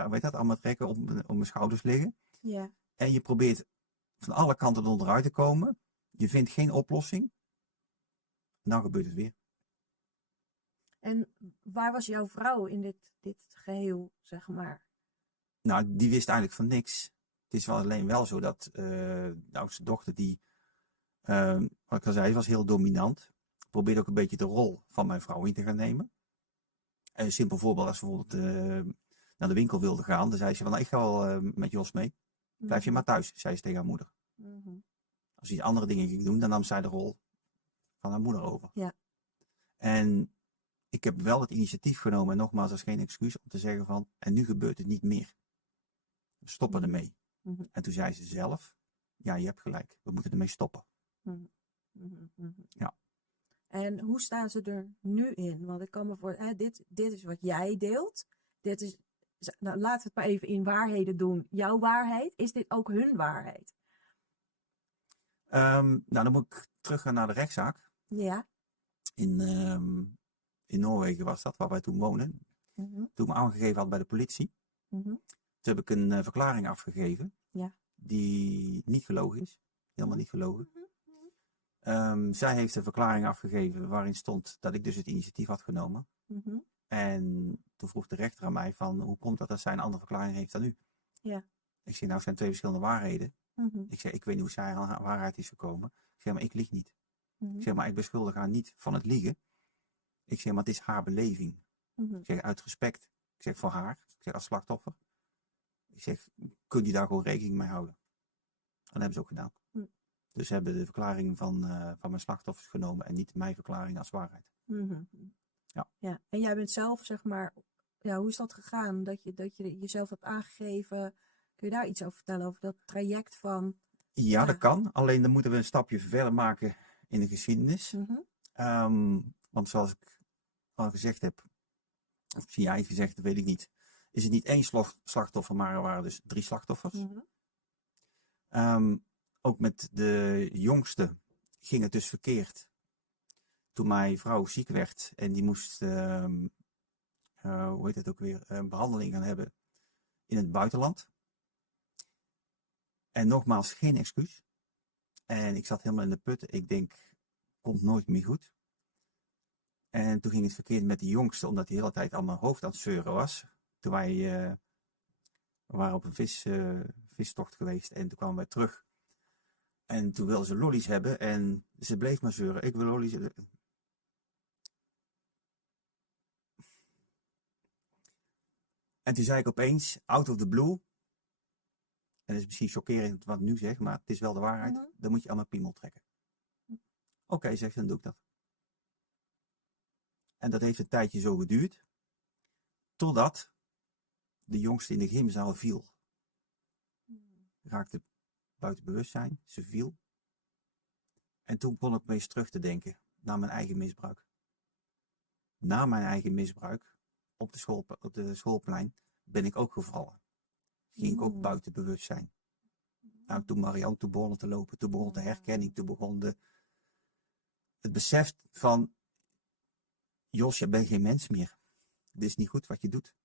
Weet dat, allemaal trekken op mijn schouders liggen. Ja. En je probeert van alle kanten onderuit te komen. Je vindt geen oplossing. En dan gebeurt het weer. En waar was jouw vrouw in dit geheel, zeg maar? Nou, die wist eigenlijk van niks. Het is wel alleen wel zo dat de oudste dochter die, wat ik al zei, was heel dominant. Probeerde ook een beetje de rol van mijn vrouw in te gaan nemen. Een simpel voorbeeld, als ze bijvoorbeeld naar de winkel wilde gaan, dan zei ze van, nou, ik ga wel met Jos mee. Blijf je maar thuis, zei ze tegen haar moeder. Als hij andere dingen ging doen, dan nam zij de rol van haar moeder over. Ja. En ik heb wel het initiatief genomen, en nogmaals, dat is geen excuus, om te zeggen van, en nu gebeurt het niet meer. We stoppen ermee. En toen zei ze zelf, ja, je hebt gelijk, we moeten ermee stoppen. Ja. En hoe staan ze er nu in? Want ik kan me voor, dit is wat jij deelt. Dit is, nou, laten we het maar even in waarheden doen. Jouw waarheid, is dit ook hun waarheid? Nou, dan moet ik teruggaan naar de rechtszaak. Ja. In Noorwegen was dat, waar wij toen woonden. Toen ik me aangegeven had bij de politie. Toen heb ik een verklaring afgegeven. Ja. Die niet gelogen is. Helemaal niet gelogen. Zij heeft een verklaring afgegeven waarin stond dat ik dus het initiatief had genomen. En toen vroeg de rechter aan mij van, hoe komt dat zij een andere verklaring heeft dan u? Ja. Ik zeg, nou, het zijn twee verschillende waarheden. Ik zeg, ik weet niet hoe zij aan haar waarheid is gekomen. Ik zeg, maar ik lieg niet. Ik zeg, maar ik beschuldig haar niet van het liegen. Ik zeg, maar het is haar beleving. Ik zeg, uit respect. Ik zeg, voor haar. Ik zeg, als slachtoffer. Ik zeg, kun je daar gewoon rekening mee houden? En dat hebben ze ook gedaan. Dus ze hebben de verklaring van mijn slachtoffers genomen en niet mijn verklaring als waarheid. Ja. En jij bent zelf, zeg maar, ja, hoe is dat gegaan? Dat je jezelf hebt aangegeven. Kun je daar iets over vertellen? Over dat traject van... Ja, dat kan. Alleen dan moeten we een stapje verder maken in de geschiedenis. Want zoals ik al gezegd heb, of zie jij het gezegd, dat weet ik niet. Is het niet één slachtoffer, maar er waren dus 3 slachtoffers. Ook met de jongste ging het dus verkeerd. Toen mijn vrouw ziek werd en die moest, hoe heet het ook weer, een behandeling gaan hebben in het buitenland. En nogmaals, geen excuus. En ik zat helemaal in de put. Ik denk, komt nooit meer goed. En toen ging het verkeerd met de jongste, omdat hij de hele tijd aan mijn hoofd aan het zeuren was. Toen we waren op een vistocht geweest en toen kwamen wij terug. En toen wilde ze lollies hebben en ze bleef maar zeuren. Ik wil lollies. En toen zei ik opeens, out of the blue. En dat is misschien chockerend wat ik nu zeg, maar het is wel de waarheid. Dan moet je aan mijn piemel trekken. Oké, zegt ze, dan doe ik dat. En dat heeft een tijdje zo geduurd. Totdat de jongste in de gymzaal viel. Raakte buiten bewustzijn, ze viel. En toen begon ik opeens terug te denken naar mijn eigen misbruik. Na mijn eigen misbruik, op de schoolplein, ben ik ook gevallen. Ging ik ook buiten bewustzijn. Nou, toen Marianne toen begon te lopen, toen begon de herkenning, toen begon het besef van, Jos, je bent geen mens meer. Dit is niet goed wat je doet.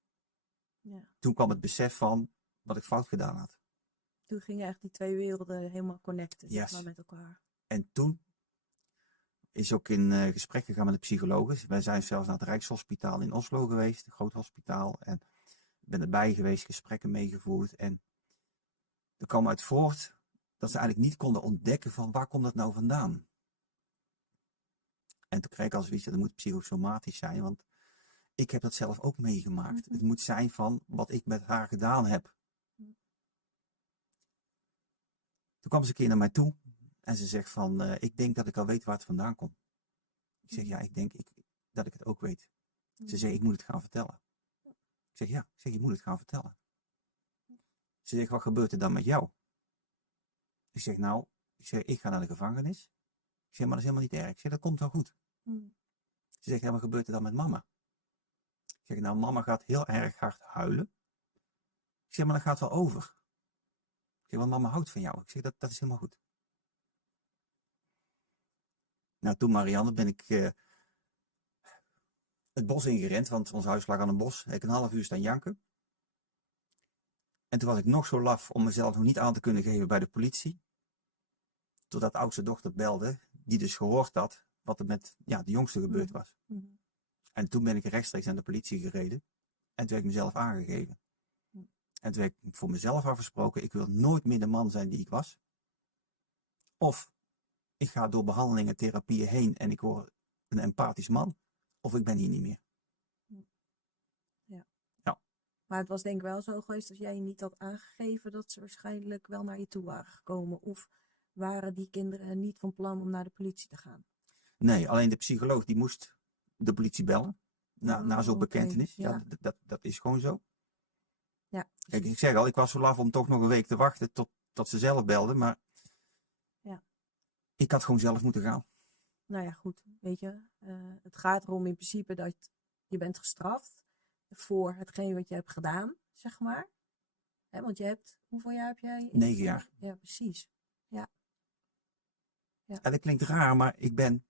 Ja. Toen kwam het besef van wat ik fout gedaan had. Toen gingen echt die twee werelden helemaal connecten, Yes. zeg maar, met elkaar. En toen is ook in gesprek gegaan met de psycholoog. Wij zijn zelfs naar het Rijkshospitaal in Oslo geweest, een groot hospitaal. En ik ben erbij geweest, gesprekken meegevoerd. En er kwam uit voort dat ze eigenlijk niet konden ontdekken van waar komt dat nou vandaan. En toen kreeg ik als zoiets, dat moet psychosomatisch zijn, want ik heb dat zelf ook meegemaakt. Het moet zijn van wat ik met haar gedaan heb. Toen kwam ze een keer naar mij toe en ze zegt van, ik denk dat ik al weet waar het vandaan komt. Ik zeg, ja, ik denk dat ik het ook weet. Ze zegt, ik moet het gaan vertellen. Ik zeg, ja, je moet het gaan vertellen. Ze zegt, wat gebeurt er dan met jou? Ik zeg, nou, ik ga naar de gevangenis. Ik zeg, maar dat is helemaal niet erg. Ik zeg, dat komt wel goed. Ze zegt, ja, wat gebeurt er dan met mama? Ik zeg, nou, mama gaat heel erg hard huilen. Ik zeg, maar dat gaat wel over. Ik zeg, want mama houdt van jou. Ik zeg, dat is helemaal goed. Nou, toen Marianne ben ik het bos ingerend, want ons huis lag aan een bos. Ik heb een half uur staan janken. En toen was ik nog zo laf om mezelf nog niet aan te kunnen geven bij de politie. Totdat de oudste dochter belde, die dus gehoord had wat er met de jongste gebeurd was. En toen ben ik rechtstreeks naar de politie gereden. En toen heb ik mezelf aangegeven. En toen heb ik voor mezelf afgesproken, ik wil nooit meer de man zijn die ik was. Of ik ga door behandelingen, therapieën heen en ik word een empathisch man. Of ik ben hier niet meer. Ja. Ja. Maar het was denk ik wel zo geweest als jij niet had aangegeven dat ze waarschijnlijk wel naar je toe waren gekomen. Of waren die kinderen niet van plan om naar de politie te gaan? Nee, alleen de psycholoog die moest de politie bellen. Na zo'n oké, bekentenis. Ja, ja. dat is gewoon zo. Ja, Kijk, ik zeg al, ik was zo laf om toch nog een week te wachten tot ze zelf belden. Maar ja. ik had gewoon zelf moeten gaan. Nou ja, goed, weet je. Het gaat erom in principe dat je bent gestraft voor hetgeen wat je hebt gedaan, zeg maar. Hè, want hoeveel jaar heb jij? 9 jaar. Ja, precies. Ja. En dat klinkt raar, maar ik ben...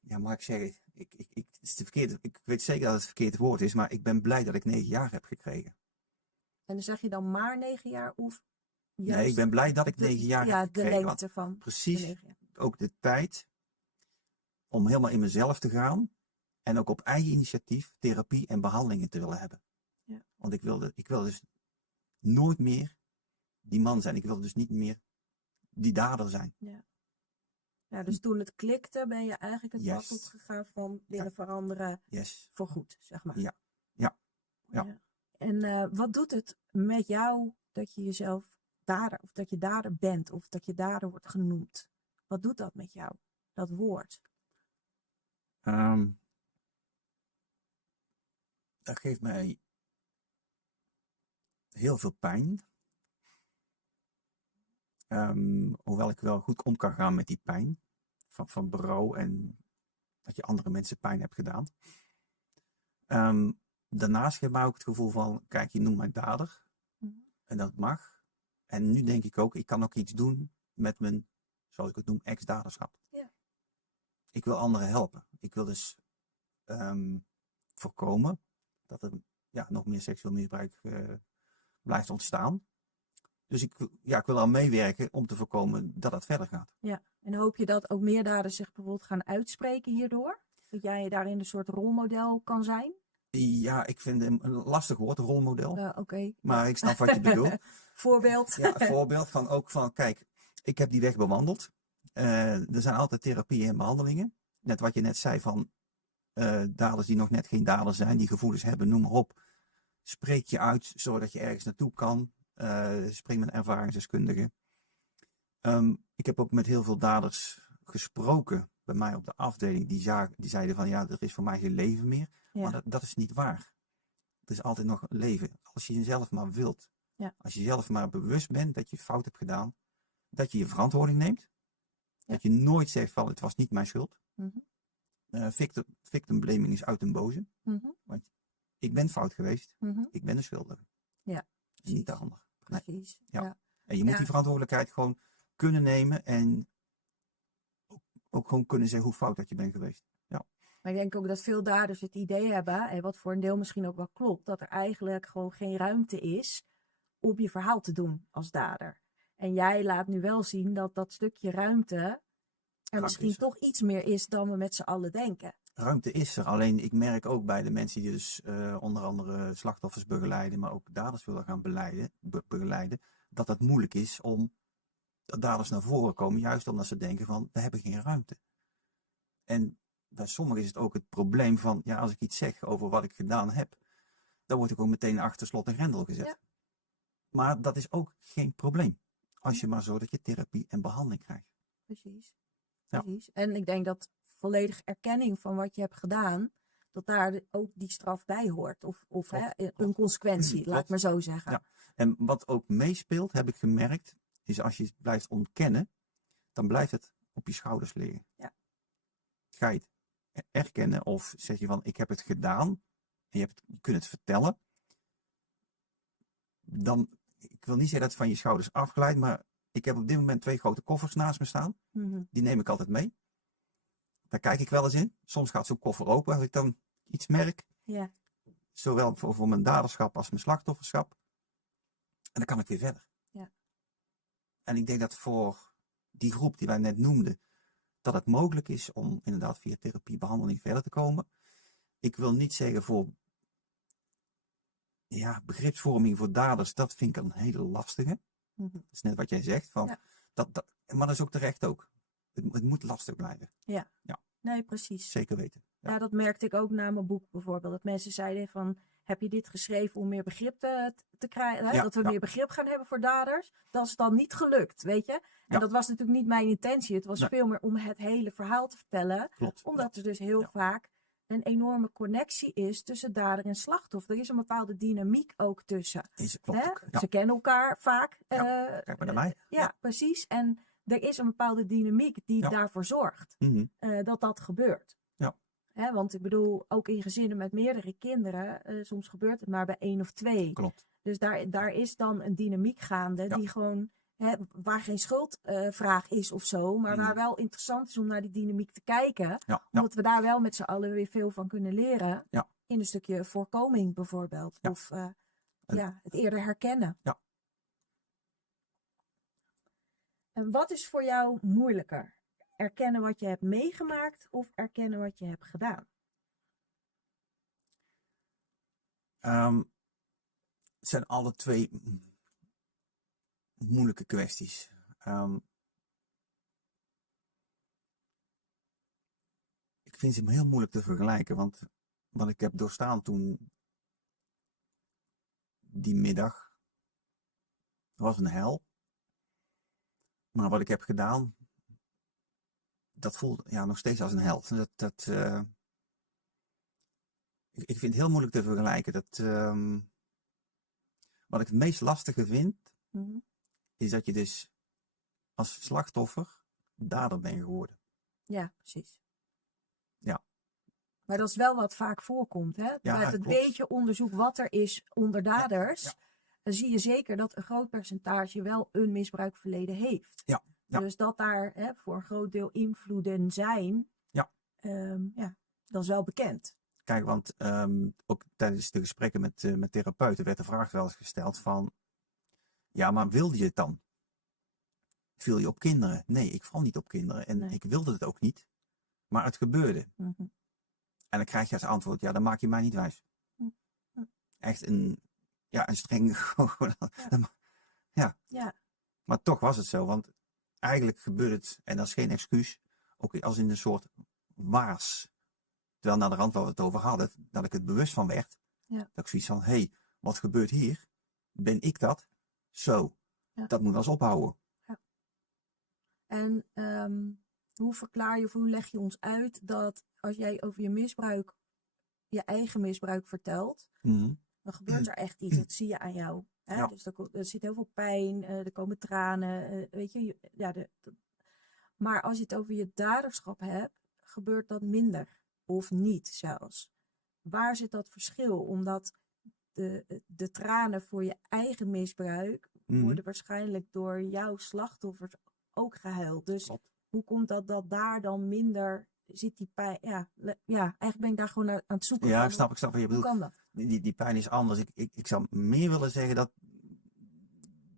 Ja, mag ik zeggen, het is de verkeerde, ik weet zeker dat het het verkeerde woord is, maar ik ben blij dat ik 9 jaar heb gekregen. En dan zeg je dan maar 9 jaar of juist... Nee, ik ben blij dat ik 9 jaar heb gekregen. Ja, de lengte van precies de 9 jaar. ook de tijd om helemaal in mezelf te gaan en ook op eigen initiatief therapie en behandelingen te willen hebben. Ja. Want ik wilde dus nooit meer die man zijn. Ik wilde dus niet meer die dader zijn. Ja. Ja, dus toen het klikte ben je eigenlijk het pad opgegaan van willen veranderen voor goed, zeg maar. Ja. En wat doet het met jou dat je jezelf dader, of dat je dader bent, of dat je dader wordt genoemd? Wat doet dat met jou, dat woord? Dat geeft mij heel veel pijn. Hoewel ik wel goed om kan gaan met die pijn. Van berouw en dat je andere mensen pijn hebt gedaan. Daarnaast geeft mij ook het gevoel van, kijk, je noemt mij dader. En dat mag. En nu denk ik ook, ik kan ook iets doen met mijn, zoals ik het noem, ex-daderschap. Ja. Ik wil anderen helpen. Ik wil dus voorkomen dat er nog meer seksueel misbruik blijft ontstaan. Dus ik wil aan meewerken om te voorkomen dat het verder gaat. Ja, en hoop je dat ook meer daders zich bijvoorbeeld gaan uitspreken hierdoor? Dat jij daarin een soort rolmodel kan zijn? Ja, ik vind hem een lastig woord, rolmodel. Oké. Maar ik snap wat je bedoelt. Voorbeeld. Ja, een voorbeeld van, kijk, ik heb die weg bewandeld. Er zijn altijd therapieën en behandelingen. Net wat je net zei van daders die nog net geen daders zijn, die gevoelens hebben, noem maar op. Spreek je uit, zodat je ergens naartoe kan. Spreek met een ervaringsdeskundige. Ik heb ook met heel veel daders gesproken bij mij op de afdeling. Die zeiden van, ja, er is voor mij geen leven meer. Ja. Maar dat is niet waar. Er is altijd nog een leven. Als je jezelf maar wilt. Ja. Als je zelf maar bewust bent dat je fout hebt gedaan. Dat je je verantwoording neemt. Ja. Dat je nooit zegt van, het was niet mijn schuld. Victim blaming is uit den boze. Want ik ben fout geweest. Ik ben de schuldige. Ja. Dat is niet de ander. Nee. Precies. Ja. Ja. En je moet die verantwoordelijkheid gewoon kunnen nemen. En ook gewoon kunnen zeggen hoe fout dat je bent geweest. Ja. Maar ik denk ook dat veel daders het idee hebben, en wat voor een deel misschien ook wel klopt, dat er eigenlijk gewoon geen ruimte is om je verhaal te doen als dader. En jij laat nu wel zien dat dat stukje ruimte er misschien toch iets meer is dan we met z'n allen denken. Ruimte is er, alleen ik merk ook bij de mensen die dus onder andere slachtoffers begeleiden, maar ook daders willen gaan begeleiden, dat het moeilijk is om dat daders naar voren komen, juist omdat ze denken van, we hebben geen ruimte. En bij sommigen is het ook het probleem van, ja, als ik iets zeg over wat ik gedaan heb, dan word ik ook meteen achter slot en grendel gezet. Ja. Maar dat is ook geen probleem, als je maar zorgt dat je therapie en behandeling krijgt. Precies. Ja. Precies. En ik denk dat volledige erkenning van wat je hebt gedaan, dat daar ook die straf bij hoort. Of een consequentie, laat ik maar zo zeggen. Ja. En wat ook meespeelt, heb ik gemerkt, is als je het blijft ontkennen, dan blijft het op je schouders liggen. Ja. Ga je het erkennen of zeg je van, ik heb het gedaan, en je kunt het vertellen, dan, ik wil niet zeggen dat het van je schouders afglijdt, maar ik heb op dit moment 2 grote koffers naast me staan. Die neem ik altijd mee. Daar kijk ik wel eens in. Soms gaat zo'n koffer open als ik dan iets merk. Ja. Zowel voor mijn daderschap als mijn slachtofferschap. En dan kan ik weer verder. Ja. En ik denk dat voor die groep die wij net noemden, dat het mogelijk is om inderdaad via therapie, behandeling verder te komen. Ik wil niet zeggen voor begripsvorming voor daders, dat vind ik een hele lastige. Dat is net wat jij zegt. Van, maar dat is ook terecht ook. Het moet lastig blijven. Ja. Nee, precies. Zeker weten. Ja, dat merkte ik ook na mijn boek bijvoorbeeld. Dat mensen zeiden van, heb je dit geschreven om meer begrip te krijgen? Hè? Ja, Dat we ja. meer begrip gaan hebben voor daders. Dat is dan niet gelukt, weet je? En Ja. dat was natuurlijk niet mijn intentie. Het was Nee. veel meer om het hele verhaal te vertellen. Klopt. Omdat er dus heel Ja. vaak een enorme connectie is tussen dader en slachtoffer. Er is een bepaalde dynamiek ook tussen. Klopt Hè? ook. Ja. Ze kennen elkaar vaak. Kijk maar naar mij. Ja, precies. En er is een bepaalde dynamiek die Ja. daarvoor zorgt Mhm. dat gebeurt. Ja. Hè, want ik bedoel, ook in gezinnen met meerdere kinderen, soms gebeurt het maar bij 1 of 2. Klopt. Dus daar is dan een dynamiek gaande Ja. die gewoon, waar geen schuldvraag is of zo, maar waar wel interessant is om naar die dynamiek te kijken. Ja. Ja. Omdat we daar wel met z'n allen weer veel van kunnen leren. Ja. In een stukje voorkoming bijvoorbeeld. Ja. Of het eerder herkennen. Ja. En wat is voor jou moeilijker? Erkennen wat je hebt meegemaakt of erkennen wat je hebt gedaan? Het zijn alle twee moeilijke kwesties. Ik vind ze heel moeilijk te vergelijken, want wat ik heb doorstaan toen die middag was een hel. Maar wat ik heb gedaan, dat voelt nog steeds als een hel. Ik vind het heel moeilijk te vergelijken. Wat ik het meest lastige vind, is dat je dus als slachtoffer dader bent geworden. Ja, precies. Ja. Maar dat is wel wat vaak voorkomt. Hè? Ja, Met het klopt. beetje onderzoek wat er is onder daders, Ja. dan zie je zeker dat een groot percentage wel een misbruikverleden heeft. Ja. Ja. Dus dat daar voor een groot deel invloeden zijn, Ja. Dat is wel bekend. Kijk, want ook tijdens de gesprekken met therapeuten werd de vraag wel eens gesteld van, ja, maar wilde je het dan? Viel je op kinderen? Nee, ik val niet op kinderen en ik wilde het ook niet, maar het gebeurde. Mhm. En dan krijg je als antwoord, ja, dan maak je mij niet wijs. Echt een streng, Ja. Maar toch was het zo, want eigenlijk gebeurde het, en dat is geen excuus, ook als in een soort waas. Terwijl naar de rand waar we het over hadden, dat ik het bewust van werd. Ja. Dat ik zoiets van, hé, wat gebeurt hier? Ben ik dat? Zo, dat moet wel eens ophouden. Ja. En hoe verklaar je of hoe leg je ons uit dat als jij over je eigen misbruik vertelt, dan gebeurt er echt iets. Dat zie je aan jou. Hè? Ja. Dus er zit heel veel pijn, er komen tranen, weet je. Maar als je het over je daderschap hebt, gebeurt dat minder. Of niet zelfs. Waar zit dat verschil? Omdat de tranen voor je eigen misbruik worden waarschijnlijk door jouw slachtoffers ook gehuild. Dus hoe komt dat daar dan minder zit die pijn? Ja, eigenlijk ben ik daar gewoon aan het zoeken. Ja, ik snap wat je Hoe bedoelt. kan dat? Die pijn is anders. Ik zou meer willen zeggen dat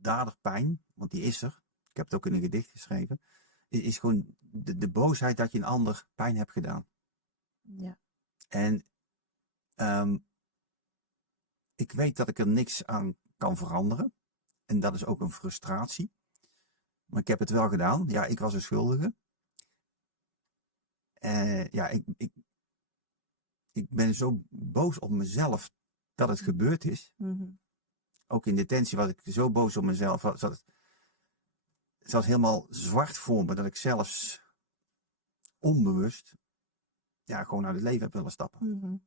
daderpijn, want die is er. Ik heb het ook in een gedicht geschreven. Is gewoon de boosheid dat je een ander pijn hebt gedaan. Ja. En ik weet dat ik er niks aan kan veranderen. En dat is ook een frustratie. Maar ik heb het wel gedaan. Ja, ik was een schuldige. Ik ben zo boos op mezelf dat het gebeurd is. Ook in detentie was ik zo boos op mezelf. Het zat helemaal zwart voor me dat ik zelfs onbewust gewoon uit het leven heb willen stappen.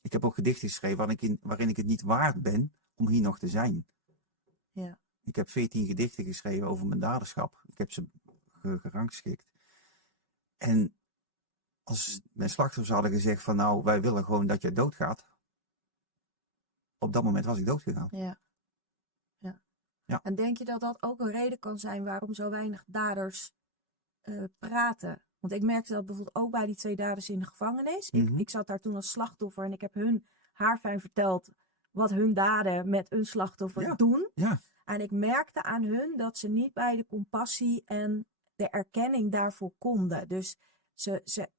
Ik heb ook gedichten geschreven waarin ik het niet waard ben om hier nog te zijn. Ja. Ik heb 14 gedichten geschreven over mijn daderschap. Ik heb ze gerangschikt. En als mijn slachtoffers hadden gezegd van nou, wij willen gewoon dat je doodgaat. Op dat moment was ik doodgegaan. Ja. Ja. En denk je dat dat ook een reden kan zijn waarom zo weinig daders praten? Want ik merkte dat bijvoorbeeld ook bij die 2 daders in de gevangenis. Ik zat daar toen als slachtoffer en ik heb hun haarfijn verteld wat hun daden met een slachtoffer doen. Ja. En ik merkte aan hun dat ze niet bij de compassie en de erkenning daarvoor konden. Dus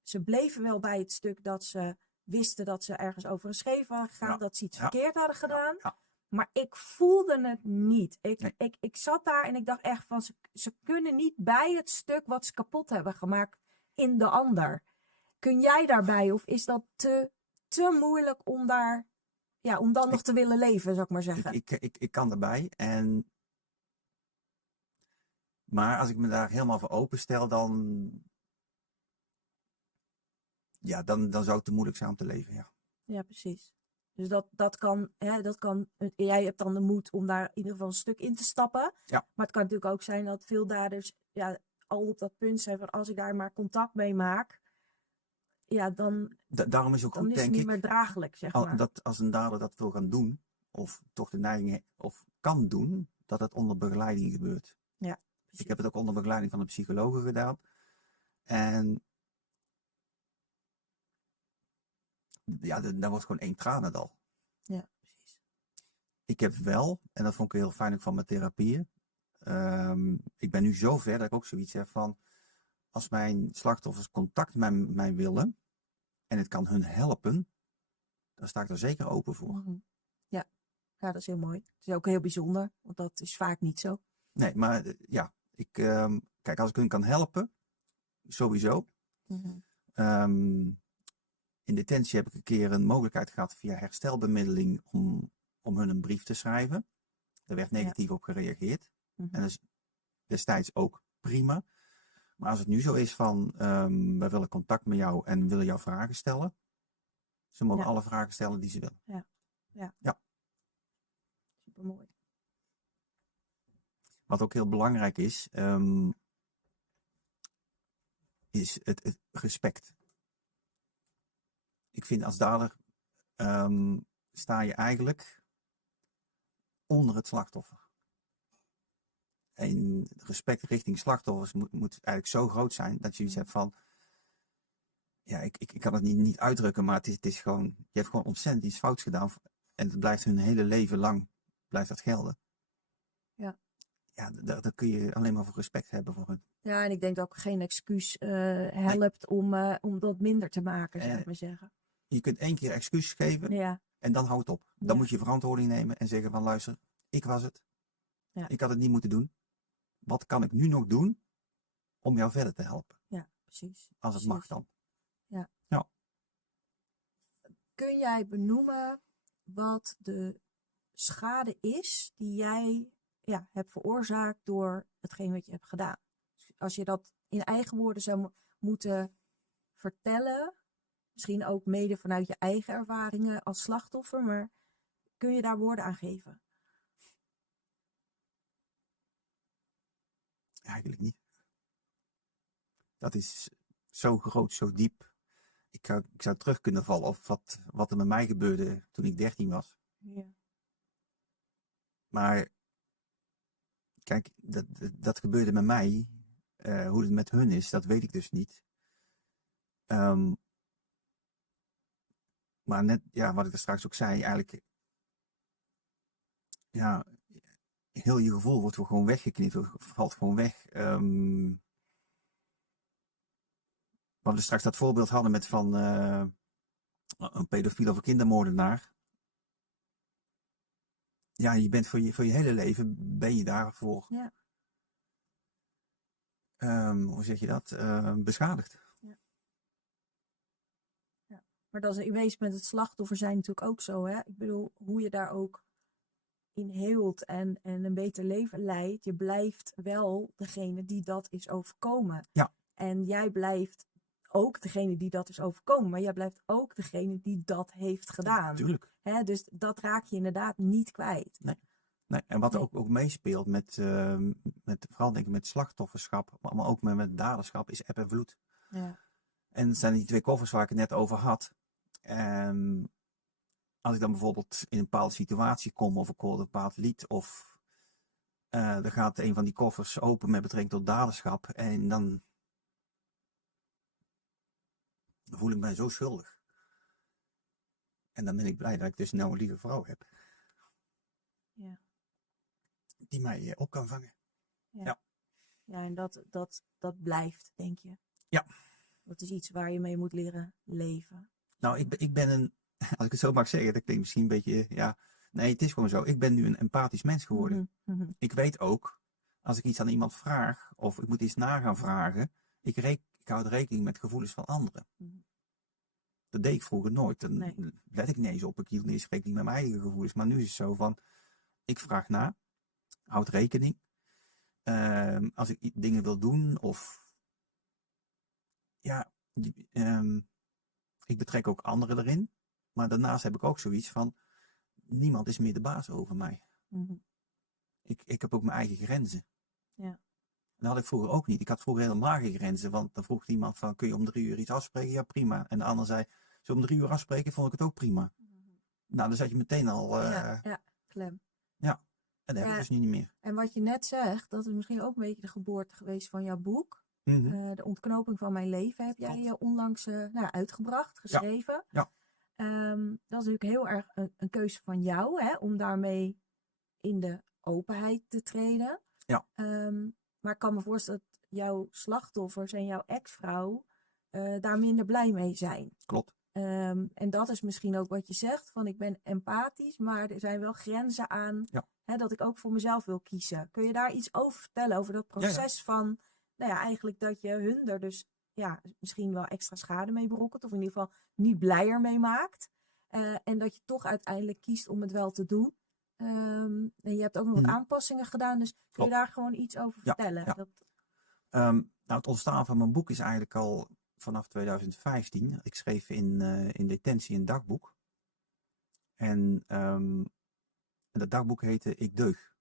ze bleven wel bij het stuk dat ze wisten dat ze ergens over een scheef waren gegaan, dat ze iets verkeerd hadden gedaan. Ja. Maar ik voelde het niet. Ik zat daar en ik dacht echt van, ze kunnen niet bij het stuk wat ze kapot hebben gemaakt in de ander. Kun jij daarbij of is dat te moeilijk om daar ja, om dan nog te willen leven, zou ik maar zeggen. Ik kan erbij. Maar als ik me daar helemaal voor openstel, dan zou het te moeilijk zijn om te leven, ja. Ja, precies. Dus dat kan, jij hebt dan de moed om daar in ieder geval een stuk in te stappen. Ja. Maar het kan natuurlijk ook zijn dat veel daders al op dat punt zijn van als ik daar maar contact mee maak, ja, dan, Daarom is het ook dan goed, is het denk niet ik, meer draaglijk, zeg maar. dat als een dader dat wil gaan doen, of toch de neiging of kan doen, dat het onder begeleiding gebeurt. Ja, Ik heb het ook onder begeleiding van een psycholoog gedaan. En ja, daar wordt gewoon één tranendal. Ja, precies. Ik heb wel, en dat vond ik heel fijn ook van mijn therapieën. Ik ben nu zo ver dat ik ook zoiets heb van, als mijn slachtoffers contact met mij willen, en het kan hun helpen, dan sta ik er zeker open voor. Mm-hmm. Ja, dat is heel mooi. Het is ook heel bijzonder, want dat is vaak niet zo. Nee, maar ja, kijk, als ik hun kan helpen, sowieso. Mm-hmm. In detentie heb ik een keer een mogelijkheid gehad via herstelbemiddeling om hun een brief te schrijven. Er werd negatief op gereageerd. Mm-hmm. En dat is destijds ook prima. Maar als het nu zo is van, wij willen contact met jou en willen jou vragen stellen. Ze mogen alle vragen stellen die ze willen. Ja. Supermooi. Wat ook heel belangrijk is het respect. Ik vind als dader sta je eigenlijk onder het slachtoffer. En respect richting slachtoffers moet eigenlijk zo groot zijn dat je iets hebt van, ja, ik kan het niet uitdrukken, maar het is gewoon, je hebt gewoon ontzettend iets fouts gedaan en het blijft hun hele leven lang, blijft dat gelden. Ja. Ja, daar kun je alleen maar voor respect hebben voor hun. Ja, en ik denk dat ook geen excuus helpt om dat minder te maken, zou ik maar zeggen. Je kunt 1 keer excuus geven en dan houdt het op. Dan moet je verantwoording nemen en zeggen van, luister, ik was het. Ja. Ik had het niet moeten doen. Wat kan ik nu nog doen om jou verder te helpen? Ja, precies. Als het mag dan. Ja. Ja. Kun jij benoemen wat de schade is die jij hebt veroorzaakt door hetgeen wat je hebt gedaan? Als je dat in eigen woorden zou moeten vertellen, misschien ook mede vanuit je eigen ervaringen als slachtoffer, maar kun je daar woorden aan geven? Eigenlijk niet. Dat is zo groot, zo diep. Ik zou terug kunnen vallen op wat er met mij gebeurde toen ik 13 was. Ja. Maar kijk, dat gebeurde met mij. Hoe het met hun is, dat weet ik dus niet. Maar net, ja, wat ik er straks ook zei, eigenlijk, ja, heel je gevoel wordt gewoon weggeknipt, valt gewoon weg. Wat we straks dat voorbeeld hadden met van een pedofiel of een kindermoordenaar. Ja, je bent voor je hele leven, ben je daarvoor, hoe zeg je dat, beschadigd. Ja. Ja. Maar dat is in wezen met het slachtoffer zijn natuurlijk ook zo, hè? Ik bedoel, hoe je daar ook in heelt en een beter leven leidt, je blijft wel degene die dat is overkomen. Ja. En jij blijft ook degene die dat is overkomen, maar jij blijft ook degene die dat heeft gedaan. Tuurlijk. Hè? Dus dat raak je inderdaad niet kwijt. Nee. En wat ook meespeelt met vooral denk ik met slachtofferschap, maar ook met daderschap, is eb en vloed. Ja. En het zijn die 2 koffers waar ik het net over had. Als ik dan bijvoorbeeld in een bepaalde situatie kom of ik hoor een bepaald lied of er gaat een van die koffers open met betrekking tot daderschap en dan voel ik mij zo schuldig. En dan ben ik blij dat ik dus nou een lieve vrouw heb. Ja. Die mij op kan vangen. Ja, en dat blijft, denk je? Ja. Dat is iets waar je mee moet leren leven. Nou, ik ben een, als ik het zo mag zeggen, dat klinkt misschien een beetje, ja. Nee, het is gewoon zo. Ik ben nu een empathisch mens geworden. Mm-hmm. Ik weet ook, als ik iets aan iemand vraag, of ik moet iets na gaan vragen, ik houd rekening met gevoelens van anderen. Mm-hmm. Dat deed ik vroeger nooit. Dan Nee. let ik niet eens op. Ik hield niet eens rekening met mijn eigen gevoelens. Maar nu is het zo van, ik vraag na, houd rekening. Als ik dingen wil doen of ja, ik betrek ook anderen erin. Maar daarnaast heb ik ook zoiets van, niemand is meer de baas over mij. Mm-hmm. Ik heb ook mijn eigen grenzen. Ja. Dat had ik vroeger ook niet. Ik had vroeger helemaal geen grenzen. Want dan vroeg iemand van, kun je om 3 uur iets afspreken? Ja, prima. En de ander zei, zo om 3 uur afspreken, vond ik het ook prima. Mm-hmm. Nou, dan zat je meteen al... ja, klem. Ja, en dat heb ik dus nu niet meer. En wat je net zegt, dat is misschien ook een beetje de geboorte geweest van jouw boek. Mm-hmm. De ontknoping van mijn leven heb jij onlangs uitgebracht, geschreven. Ja. Dat is natuurlijk heel erg een keuze van jou, hè, om daarmee in de openheid te treden. Ja. Maar ik kan me voorstellen dat jouw slachtoffers en jouw ex-vrouw daar minder blij mee zijn. Klopt. En dat is misschien ook wat je zegt, van ik ben empathisch, maar er zijn wel grenzen aan dat ik ook voor mezelf wil kiezen. Kun je daar iets over vertellen, over dat proces van, nou ja, eigenlijk dat je hun er dus misschien wel extra schade mee berokkent, of in ieder geval niet blijer mee maakt. En dat je toch uiteindelijk kiest om het wel te doen. En je hebt ook nog wat aanpassingen gedaan, dus kun je daar gewoon iets over vertellen? Ja. Nou, het ontstaan van mijn boek is eigenlijk al vanaf 2015. Ik schreef in detentie een dagboek. En dat dagboek heette Ik Deug.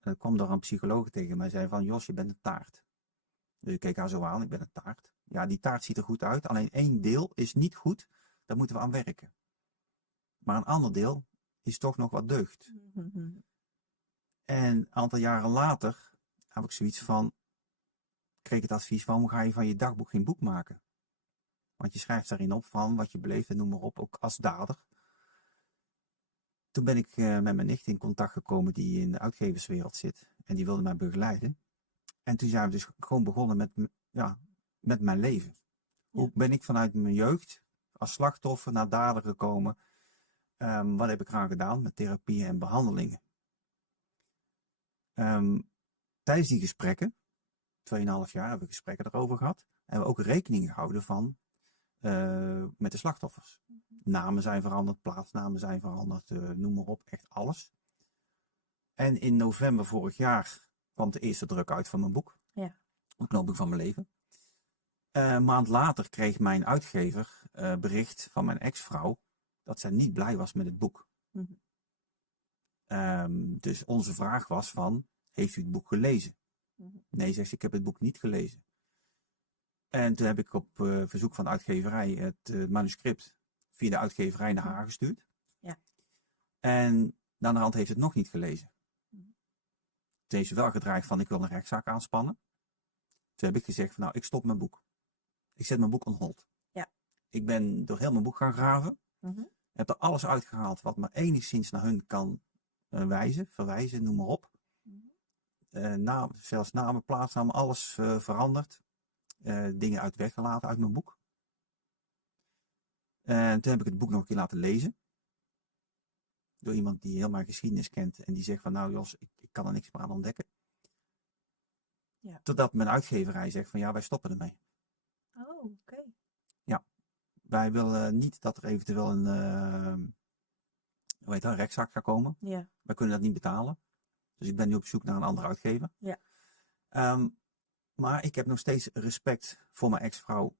En dat kwam door een psycholoog tegen mij. Zei van, Jos, je bent een taart. Dus ik keek haar zo aan, ik ben een taart. Ja, die taart ziet er goed uit. Alleen 1 deel is niet goed. Daar moeten we aan werken. Maar een ander deel is toch nog wat deugd. Mm-hmm. En een aantal jaren later heb ik zoiets van, kreeg het advies van, hoe ga je van je dagboek geen boek maken? Want je schrijft daarin op van wat je beleeft en noem maar op, ook als dader. Toen ben ik met mijn nicht in contact gekomen die in de uitgeverswereld zit. En die wilde mij begeleiden. En toen zijn we dus gewoon begonnen met mijn leven. Hoe ben ik vanuit mijn jeugd als slachtoffer naar dader gekomen? Wat heb ik eraan gedaan met therapieën en behandelingen? Tijdens die gesprekken, 2,5 jaar hebben we gesprekken erover gehad. En we ook rekening gehouden van met de slachtoffers. Namen zijn veranderd, plaatsnamen zijn veranderd, noem maar op, echt alles. En in november vorig jaar kwam de eerste druk uit van mijn boek. Ja. Ontknoping van mijn leven. Een maand later kreeg mijn uitgever bericht van mijn ex-vrouw dat zij niet blij was met het boek. Mm-hmm. Dus onze vraag was van, heeft u het boek gelezen? Mm-hmm. Nee, zegt ze, ik heb het boek niet gelezen. En toen heb ik op verzoek van de uitgeverij het manuscript via de uitgeverij naar haar gestuurd. Ja. En aan de hand heeft het nog niet gelezen. Toen heeft ze wel gedreigd van, ik wil een rechtszaak aanspannen. Toen heb ik gezegd van, nou, ik stop mijn boek. Ik zet mijn boek on hold. Ja. Ik ben door heel mijn boek gaan graven. Mm-hmm. Heb er alles uitgehaald wat me enigszins naar hun kan verwijzen, noem maar op. Zelfs namen, plaatsnamen, alles veranderd. Dingen weggelaten uit mijn boek. En toen heb ik het boek nog een keer laten lezen. Door iemand die heel mijn geschiedenis kent. En die zegt van, nou Jos, ik kan er niks meer aan ontdekken. Ja. Totdat mijn uitgeverij zegt van, ja, wij stoppen ermee. Oh, oké. Ja, wij willen niet dat er eventueel een rechtszaak gaat komen. Ja. Wij kunnen dat niet betalen. Dus ik ben nu op zoek naar een andere uitgever. Ja. Maar ik heb nog steeds respect voor mijn ex-vrouw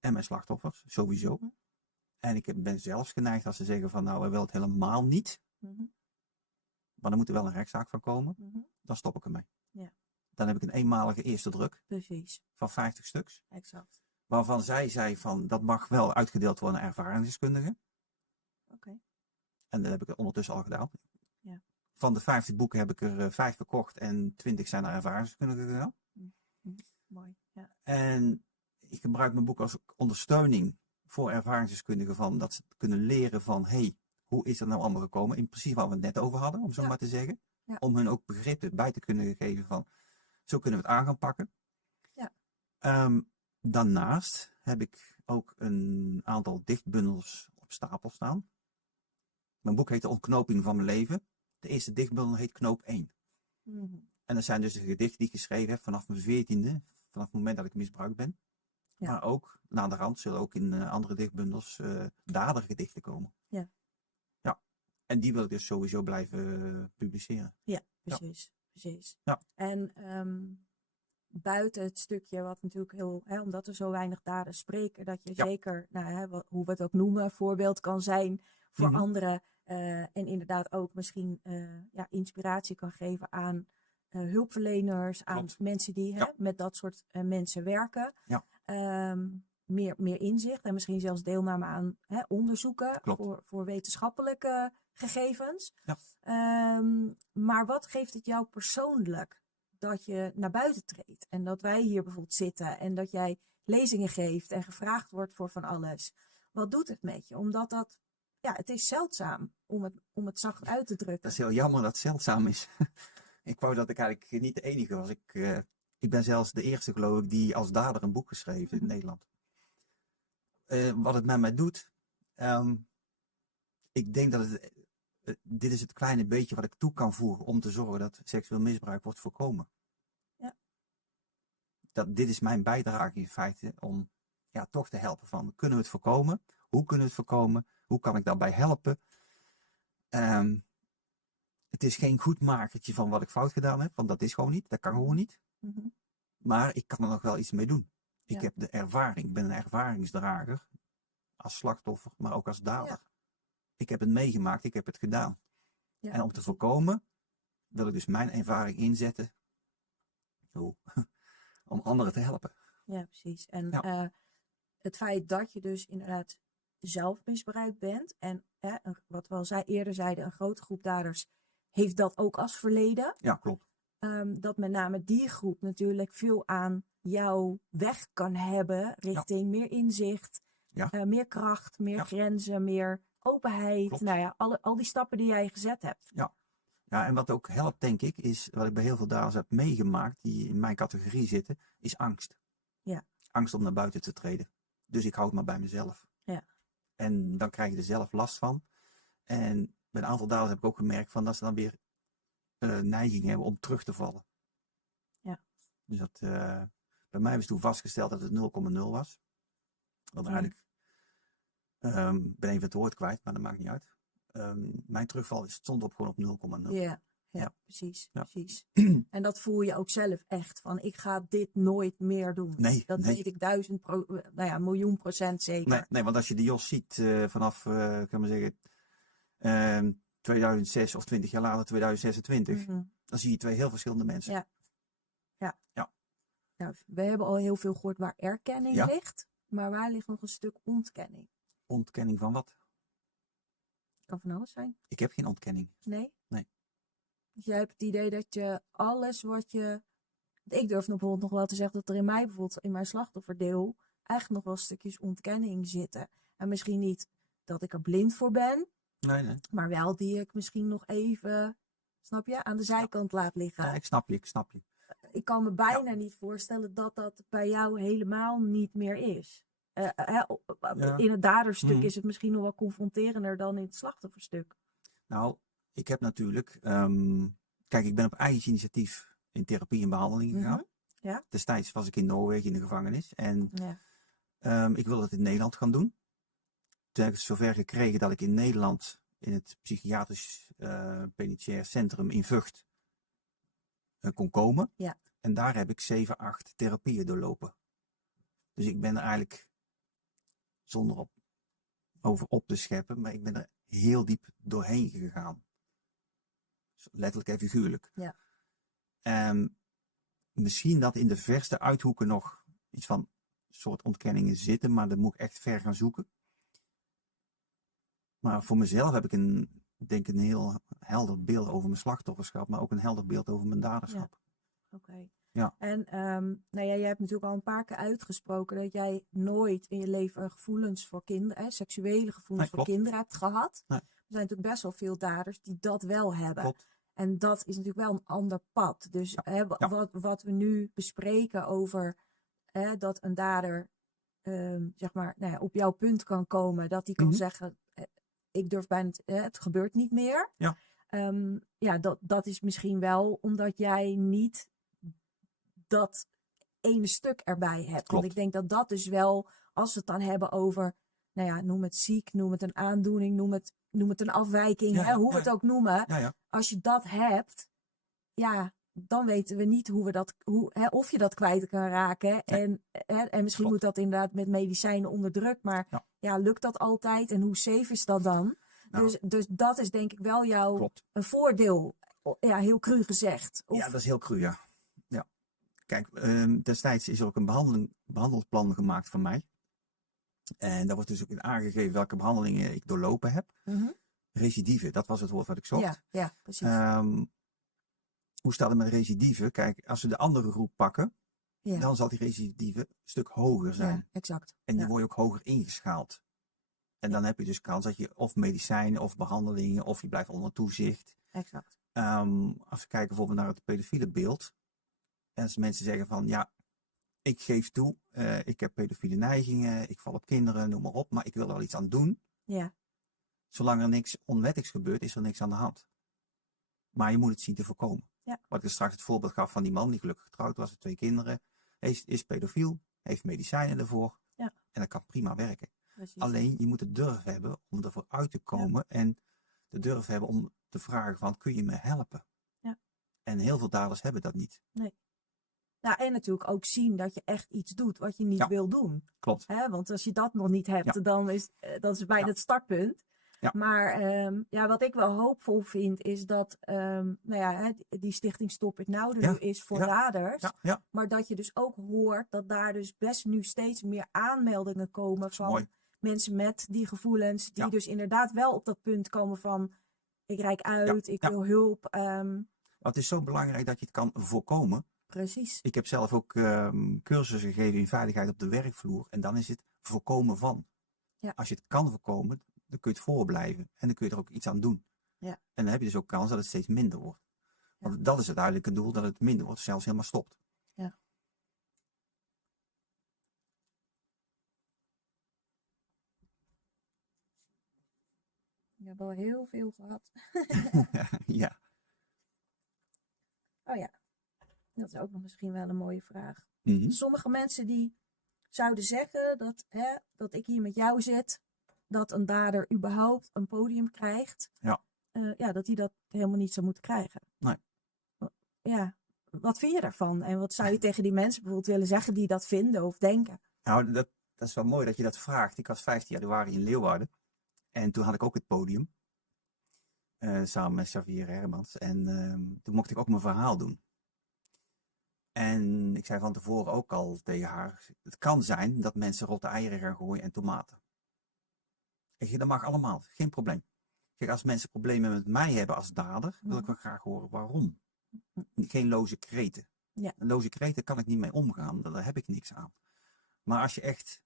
en mijn slachtoffers, sowieso. Mm-hmm. En ik ben zelfs geneigd als ze zeggen van, nou, wij willen het helemaal niet. Mm-hmm. Maar er moet er wel een rechtszaak van komen. Mm-hmm. Dan stop ik ermee. Ja. Dan heb ik een eenmalige eerste druk. Precies. Van 50 stuks. Exact. Waarvan zij zei van, dat mag wel uitgedeeld worden aan ervaringsdeskundigen. Oké. En dat heb ik ondertussen al gedaan. Ja. Van de 50 boeken heb ik er 5 verkocht en 20 zijn naar ervaringsdeskundigen gegaan. Mm-hmm. Mooi. Ja. En ik gebruik mijn boek als ondersteuning voor ervaringsdeskundigen van dat ze kunnen leren van, hoe is dat nou allemaal gekomen? In principe waar we het net over hadden, om zo maar te zeggen. Ja. Om hun ook begrippen bij te kunnen geven van, zo kunnen we het aan gaan pakken. Ja. Daarnaast heb ik ook een aantal dichtbundels op stapel staan. Mijn boek heet De Ontknoping van mijn leven. De eerste dichtbundel heet Knoop 1. Mm-hmm. En dat zijn dus de gedichten die ik geschreven heb vanaf mijn 14e, vanaf het moment dat ik misbruikt ben. Ja. Maar ook, na de rand, zullen ook in andere dichtbundels dadergedichten komen. Ja. Ja. En die wil ik dus sowieso blijven publiceren. Ja, precies. Precies. Ja. En buiten het stukje wat natuurlijk heel, omdat er zo weinig daden spreken, dat je zeker, hoe we het ook noemen, voorbeeld kan zijn voor anderen. En inderdaad ook misschien inspiratie kan geven aan hulpverleners, aan mensen die met dat soort mensen werken. Ja. Meer inzicht en misschien zelfs deelname aan onderzoeken voor wetenschappelijke gegevens. Ja. Maar wat geeft het jou persoonlijk dat je naar buiten treedt en dat wij hier bijvoorbeeld zitten en dat jij lezingen geeft en gevraagd wordt voor van alles? Wat doet het met je? Omdat dat, het is zeldzaam om het zacht uit te drukken. Dat is heel jammer dat het zeldzaam is. Ik wou dat ik eigenlijk niet de enige was. Ik ben zelfs de eerste, geloof ik, die als dader een boek geschreven in Nederland. Wat het met mij doet, ik denk dat dit is het kleine beetje wat ik toe kan voegen om te zorgen dat seksueel misbruik wordt voorkomen. Ja. Dit is mijn bijdrage in feite om toch te helpen van, kunnen we het voorkomen? Hoe kunnen we het voorkomen? Hoe kan ik daarbij helpen? Het is geen goed makertje van wat ik fout gedaan heb, want dat is gewoon niet. Dat kan gewoon niet. Mm-hmm. Maar ik kan er nog wel iets mee doen. Ik heb de ervaring. Ik ben een ervaringsdrager. Als slachtoffer, maar ook als dader. Ja. Ik heb het meegemaakt. Ik heb het gedaan. Ja, en om te voorkomen, wil ik dus mijn ervaring inzetten. Om anderen te helpen. Ja, precies. En het feit dat je dus inderdaad zelf misbruikt bent. En wat we al eerder zeiden, een grote groep daders heeft dat ook als verleden. Ja, klopt. Dat met name die groep natuurlijk veel aan jouw weg kan hebben richting meer inzicht, meer kracht, meer grenzen, meer openheid. Klopt. Nou ja, al die stappen die jij gezet hebt. Ja. Ja, en wat ook helpt, denk ik, is wat ik bij heel veel daders heb meegemaakt, die in mijn categorie zitten, is angst. Ja. Angst om naar buiten te treden. Dus ik hou het maar bij mezelf. Ja. En dan krijg je er zelf last van. En bij een aantal daders heb ik ook gemerkt van dat ze dan weer neiging hebben om terug te vallen. Ja. Dus dat, bij mij was toen vastgesteld dat het 0,0 was. Want eigenlijk, ben even het woord kwijt, maar dat maakt niet uit. Mijn terugval stond gewoon op 0,0. Ja, precies. En dat voel je ook zelf echt van, ik ga dit nooit meer doen. Dat weet ik 1.000.000% zeker. Nee, want als je de Jos ziet vanaf, kan maar zeggen, 2006 of 20 jaar later, 2026, dan zie je twee heel verschillende mensen. Ja. Nou, we hebben al heel veel gehoord waar erkenning ligt, maar waar ligt nog een stuk ontkenning? Ontkenning van wat? Kan van alles zijn. Ik heb geen ontkenning. Nee? Nee. Dus jij hebt het idee dat je alles wat je... Ik durf bijvoorbeeld nog wel te zeggen dat er in mijn slachtofferdeel, eigenlijk nog wel stukjes ontkenning zitten. En misschien niet dat ik er blind voor ben, nee. Maar wel die ik misschien nog even, snap je, aan de zijkant laat liggen. Ja, ik snap je. Ik kan me bijna niet voorstellen dat dat bij jou helemaal niet meer is. In het daderstuk is het misschien nog wel confronterender dan in het slachtofferstuk. Nou, ik heb natuurlijk... kijk, ik ben op eigen initiatief in therapie en behandeling gegaan. Ja. Destijds was ik in Noorwegen in de gevangenis. En ik wilde het in Nederland gaan doen. Toen heb ik het zover gekregen dat ik in Nederland in het psychiatrisch penitentiair centrum in Vught kon komen. Ja. En daar heb ik 7, 8 therapieën doorlopen. Dus ik ben er eigenlijk, zonder over op te scheppen, maar ik ben er heel diep doorheen gegaan. Letterlijk en figuurlijk. Ja. Misschien dat in de verste uithoeken nog iets van soort ontkenningen zitten, maar dat moet ik echt ver gaan zoeken. Maar voor mezelf heb ik denk een heel helder beeld over mijn slachtofferschap, maar ook een helder beeld over mijn daderschap. Ja. Oké. Ja. En jij hebt natuurlijk al een paar keer uitgesproken dat jij nooit in je leven gevoelens voor kinderen, seksuele gevoelens voor kinderen hebt gehad. Nee. Er zijn natuurlijk best wel veel daders die dat wel hebben. Klopt. En dat is natuurlijk wel een ander pad. Dus wat we nu bespreken over dat een dader op jouw punt kan komen, dat hij kan zeggen, ik durf bijna, het gebeurt niet meer. Ja. Dat is misschien wel omdat jij niet dat ene stuk erbij hebt. Klopt. Want ik denk dat dat dus wel, als we het dan hebben over, nou ja, noem het ziek, noem het een aandoening, noem het een afwijking, Ja, hè, hoe we ja, het ook noemen. Ja. Als je dat hebt, ja, dan weten we niet of je dat kwijt kan raken. Nee. En misschien Klopt. moet dat inderdaad met medicijnen onder druk. Maar ja, lukt dat altijd? En hoe safe is dat dan? Nou, Dus dat is denk ik wel klopt. een voordeel. Ja, heel cru gezegd. Ja, dat is heel cru, ja. Kijk, destijds is er ook een behandelplan gemaakt van mij. En daar wordt dus ook in aangegeven welke behandelingen ik doorlopen heb. Recidive, dat was het woord wat ik zocht. Ja, precies. Hoe staat het met recidive? Kijk, als we de andere groep pakken, dan zal die recidive een stuk hoger zijn. Ja, exact. En die word je ook hoger ingeschaald. En dan heb je dus kans dat je of medicijnen of behandelingen, of je blijft onder toezicht. Exact. Als we kijken bijvoorbeeld naar het pedofiele beeld. En als mensen zeggen van, ja, ik geef toe, ik heb pedofiele neigingen, ik val op kinderen, noem maar op, maar ik wil er wel iets aan doen. Ja. Zolang er niks onwettigs gebeurt, is er niks aan de hand. Maar je moet het zien te voorkomen. Ja. Wat ik straks het voorbeeld gaf van die man die gelukkig getrouwd was, 2 kinderen, is pedofiel, heeft medicijnen ervoor. Ja. En dat kan prima werken. Precies. Alleen je moet de durf hebben om ervoor uit te komen en de durf hebben om te vragen van, kun je me helpen? Ja. En heel veel daders hebben dat niet. Nee. Nou, en natuurlijk ook zien dat je echt iets doet wat je niet wil doen. Klopt. Hè? Want als je dat nog niet hebt, dan is dat is bijna het startpunt. Ja. Maar wat ik wel hoopvol vind, is dat die stichting Stop It Now er nu is voor daders. Ja. Maar dat je dus ook hoort dat daar dus best nu steeds meer aanmeldingen komen van mensen met die gevoelens. Die dus inderdaad wel op dat punt komen van, ik reik uit, ik wil hulp. Want het is zo belangrijk dat je het kan voorkomen. Precies. Ik heb zelf ook cursussen gegeven in veiligheid op de werkvloer. En dan is het voorkomen van. Ja. Als je het kan voorkomen, dan kun je het voorblijven. En dan kun je er ook iets aan doen. Ja. En dan heb je dus ook kans dat het steeds minder wordt. Want dat is het uiteindelijke doel, dat het minder wordt, zelfs helemaal stopt. Ja. Je hebt al heel veel gehad. Ja. Oh ja, dat is ook nog misschien wel een mooie vraag. Mm-hmm. Sommige mensen die zouden zeggen dat ik hier met jou zit, dat een dader überhaupt een podium krijgt. Dat hij dat helemaal niet zou moeten krijgen. Nee. Ja, wat vind je daarvan? En wat zou je tegen die mensen bijvoorbeeld willen zeggen die dat vinden of denken? Nou, dat is wel mooi dat je dat vraagt. Ik was 15 januari in Leeuwarden. En toen had ik ook het podium. Samen met Xavier Hermans. En toen mocht ik ook mijn verhaal doen. En ik zei van tevoren ook al tegen haar, het kan zijn dat mensen rotte eieren gaan gooien en tomaten. Ik zeg, dat mag allemaal, geen probleem. Kijk, als mensen problemen met mij hebben als dader, wil ik wel graag horen waarom. Geen loze kreten. Ja. Loze kreten kan ik niet mee omgaan, daar heb ik niks aan. Maar als je echt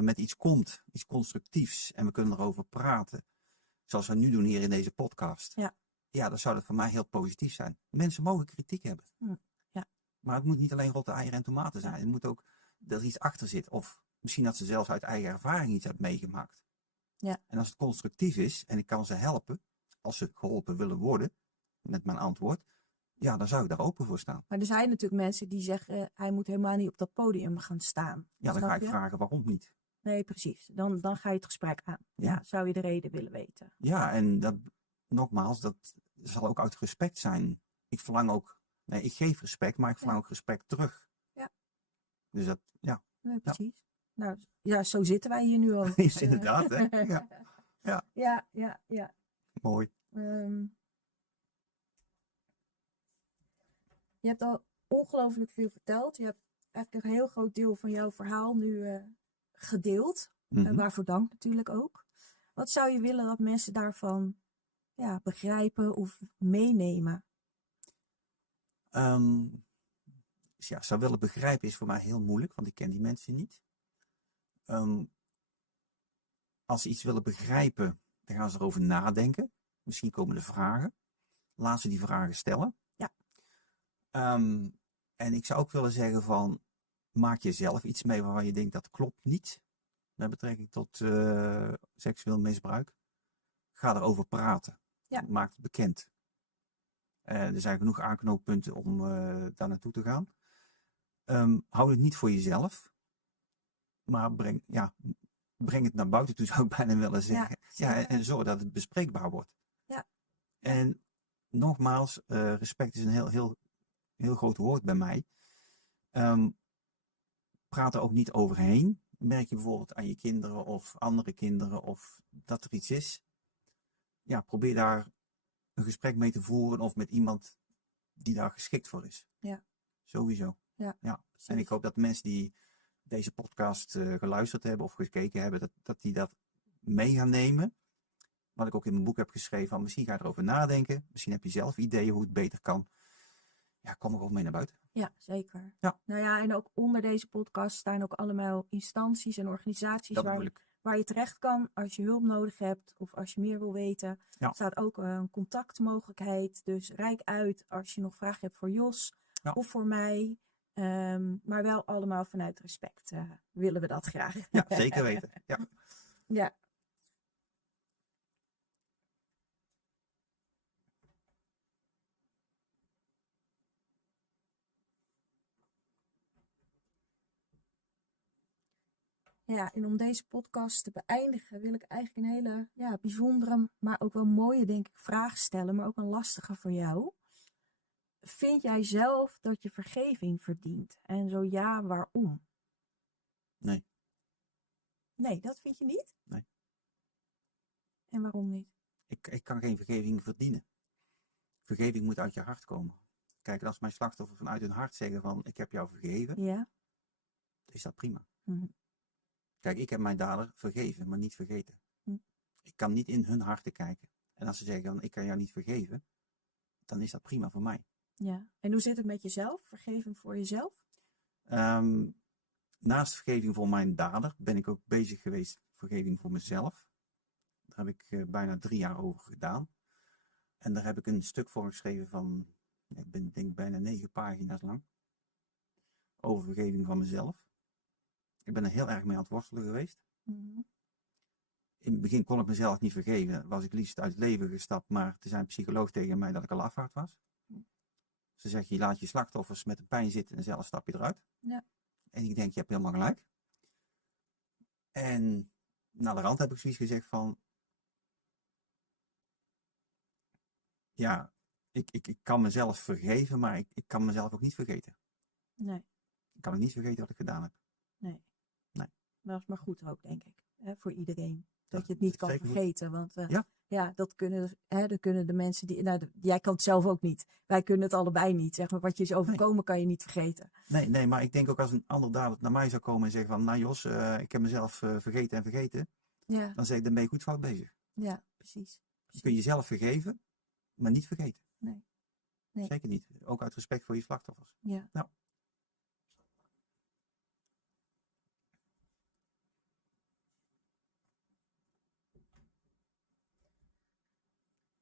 met iets komt, iets constructiefs, en we kunnen erover praten, zoals we nu doen hier in deze podcast. Ja, dan zou dat voor mij heel positief zijn. Mensen mogen kritiek hebben. Ja. Maar het moet niet alleen rotte eieren en tomaten zijn. Het moet ook dat er iets achter zit. Of misschien dat ze zelfs uit eigen ervaring iets hebben meegemaakt. Ja. En als het constructief is en ik kan ze helpen, als ze geholpen willen worden, met mijn antwoord, ja, dan zou ik daar open voor staan. Maar er zijn natuurlijk mensen die zeggen, hij moet helemaal niet op dat podium gaan staan. Ja, dan ga ik vragen waarom niet. Nee, precies. Dan ga je het gesprek aan. Ja, zou je de reden willen weten? Ja, en dat, nogmaals, dat zal ook uit respect zijn. Ik verlang ook, nee, ik geef respect, maar ik verlang ook respect terug. Ja. Dus dat, ja. Nee, precies. Nou, ja, zo zitten wij hier nu ook. Is inderdaad, hè? Ja. Mooi. Je hebt al ongelooflijk veel verteld. Je hebt eigenlijk een heel groot deel van jouw verhaal nu gedeeld. Waarvoor dank natuurlijk ook. Wat zou je willen dat mensen daarvan begrijpen of meenemen? Zou willen begrijpen is voor mij heel moeilijk, want ik ken die mensen niet. Als ze iets willen begrijpen, dan gaan ze erover nadenken. Misschien komen er vragen. Laat ze die vragen stellen. Ja. En ik zou ook willen zeggen van, maak je zelf iets mee waarvan je denkt dat klopt niet. Met betrekking tot seksueel misbruik. Ga erover praten. Ja. Maak het bekend. Er zijn genoeg aanknooppunten om daar naartoe te gaan. Hou het niet voor jezelf, maar breng het naar buiten toe, zou ik bijna willen zeggen. En zorg dat het bespreekbaar wordt. Ja. En nogmaals, respect is een heel groot woord bij mij. Praat er ook niet overheen. Merk je bijvoorbeeld aan je kinderen of andere kinderen of dat er iets is. Ja, probeer daar een gesprek mee te voeren of met iemand die daar geschikt voor is. Ja. Sowieso. Ja. En ik hoop dat de mensen die deze podcast geluisterd hebben of gekeken hebben, dat die dat mee gaan nemen. Wat ik ook in mijn boek heb geschreven, van misschien ga je erover nadenken. Misschien heb je zelf ideeën hoe het beter kan. Ja, kom er gewoon mee naar buiten. Ja, zeker. Ja. Nou ja, en ook onder deze podcast staan ook allemaal instanties en organisaties waar je terecht kan als je hulp nodig hebt of als je meer wil weten. Ja. Er staat ook een contactmogelijkheid. Dus reik uit als je nog vragen hebt voor Jos of voor mij. Maar wel allemaal vanuit respect willen we dat graag. Ja, zeker weten. Ja. Ja. Ja, en om deze podcast te beëindigen wil ik eigenlijk een hele bijzondere, maar ook wel mooie, denk ik, vraag stellen, maar ook een lastige voor jou. Vind jij zelf dat je vergeving verdient? En zo ja, waarom? Nee. Nee, dat vind je niet? Nee. En waarom niet? Ik kan geen vergeving verdienen. Vergeving moet uit je hart komen. Kijk, als mijn slachtoffer vanuit hun hart zeggen van ik heb jou vergeven, Ja. is dat prima. Mm-hmm. Kijk, ik heb mijn dader vergeven, maar niet vergeten. Mm. Ik kan niet in hun harten kijken. En als ze zeggen van ik kan jou niet vergeven, dan is dat prima voor mij. Ja. En hoe zit het met jezelf? Vergeving voor jezelf? Naast vergeving voor mijn dader ben ik ook bezig geweest vergeving voor mezelf. Daar heb ik bijna 3 jaar over gedaan. En daar heb ik een stuk voor geschreven van, ik denk bijna 9 pagina's lang. Over vergeving van mezelf. Ik ben er heel erg mee aan het worstelen geweest. Mm-hmm. In het begin kon ik mezelf niet vergeven. Was ik liefst uit het leven gestapt, maar er zei een psycholoog tegen mij dat ik al afwaard was. Ze zegt, je laat je slachtoffers met de pijn zitten en zelf stap je eruit. Ja. En ik denk, je hebt helemaal gelijk. En na de rand heb ik zoiets gezegd van, ja, ik kan mezelf vergeven, maar ik kan mezelf ook niet vergeten. Nee. Ik kan ook niet vergeten wat ik gedaan heb. Nee. Nee. Dat is maar goed ook, denk ik. Hè, voor iedereen. Dat je het niet kan vergeten. Goed. Want dat kunnen de mensen die... Nou, jij kan het zelf ook niet. Wij kunnen het allebei niet. Zeg maar, wat je is overkomen kan je niet vergeten. Nee, maar ik denk ook als een ander dader naar mij zou komen en zeggen van... Nou Jos, ik heb mezelf vergeten. Ja. Dan zeg ik, dan ben je goed fout bezig. Ja, precies. Je kunt jezelf vergeven, maar niet vergeten. Nee. Zeker niet. Ook uit respect voor je slachtoffers. Ja.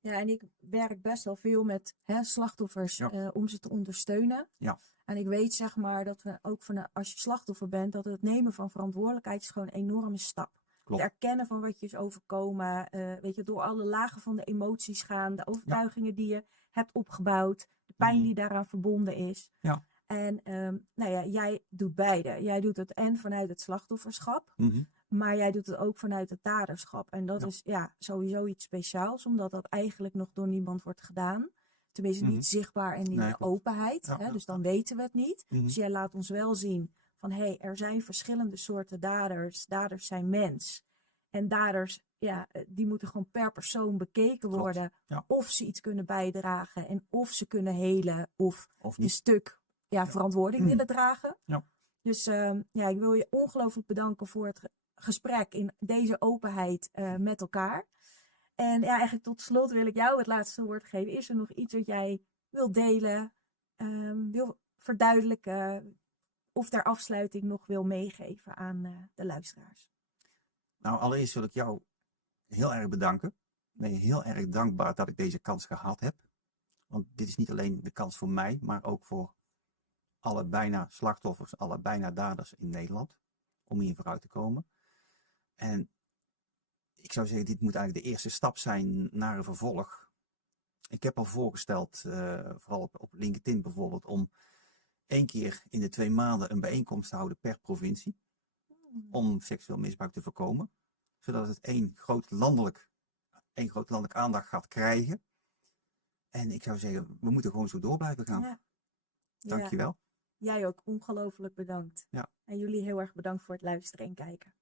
Ja, en ik werk best wel veel met slachtoffers om ze te ondersteunen. Ja. En ik weet zeg maar dat we ook als je slachtoffer bent, dat het nemen van verantwoordelijkheid is gewoon een enorme stap. Klopt. Het erkennen van wat je is overkomen, weet je, door alle lagen van de emoties gaan, de overtuigingen die je hebt opgebouwd, de pijn die daaraan verbonden is. Ja. En jij doet beide. Jij doet het en vanuit het slachtofferschap. Mm-hmm. Maar jij doet het ook vanuit het daderschap. En dat is sowieso iets speciaals, omdat dat eigenlijk nog door niemand wordt gedaan. Tenminste niet zichtbaar en in de openheid. Ja. Dus dan weten we het niet. Mm-hmm. Dus jij laat ons wel zien van er zijn verschillende soorten daders. Daders zijn mens. En daders, die moeten gewoon per persoon bekeken worden. Ja. Of ze iets kunnen bijdragen en of ze kunnen helen of niet. een stuk verantwoording willen dragen. Ja. Dus ik wil je ongelooflijk bedanken voor het gesprek in deze openheid met elkaar. En eigenlijk tot slot wil ik jou het laatste woord geven. Is er nog iets wat jij wil delen, wil verduidelijken of ter afsluiting nog wil meegeven aan de luisteraars? Nou, allereerst wil ik jou heel erg bedanken. Ik ben heel erg dankbaar dat ik deze kans gehad heb. Want dit is niet alleen de kans voor mij, maar ook voor alle bijna slachtoffers, alle bijna daders in Nederland. Om hier vooruit te komen. En ik zou zeggen, dit moet eigenlijk de eerste stap zijn naar een vervolg. Ik heb al voorgesteld, vooral op LinkedIn bijvoorbeeld, om 1 keer in de 2 maanden een bijeenkomst te houden per provincie. Om seksueel misbruik te voorkomen. Zodat het één groot landelijk aandacht gaat krijgen. En ik zou zeggen, we moeten gewoon zo door blijven gaan. Ja. Dankjewel. Jij ook ongelooflijk bedankt. Ja. En jullie heel erg bedankt voor het luisteren en kijken.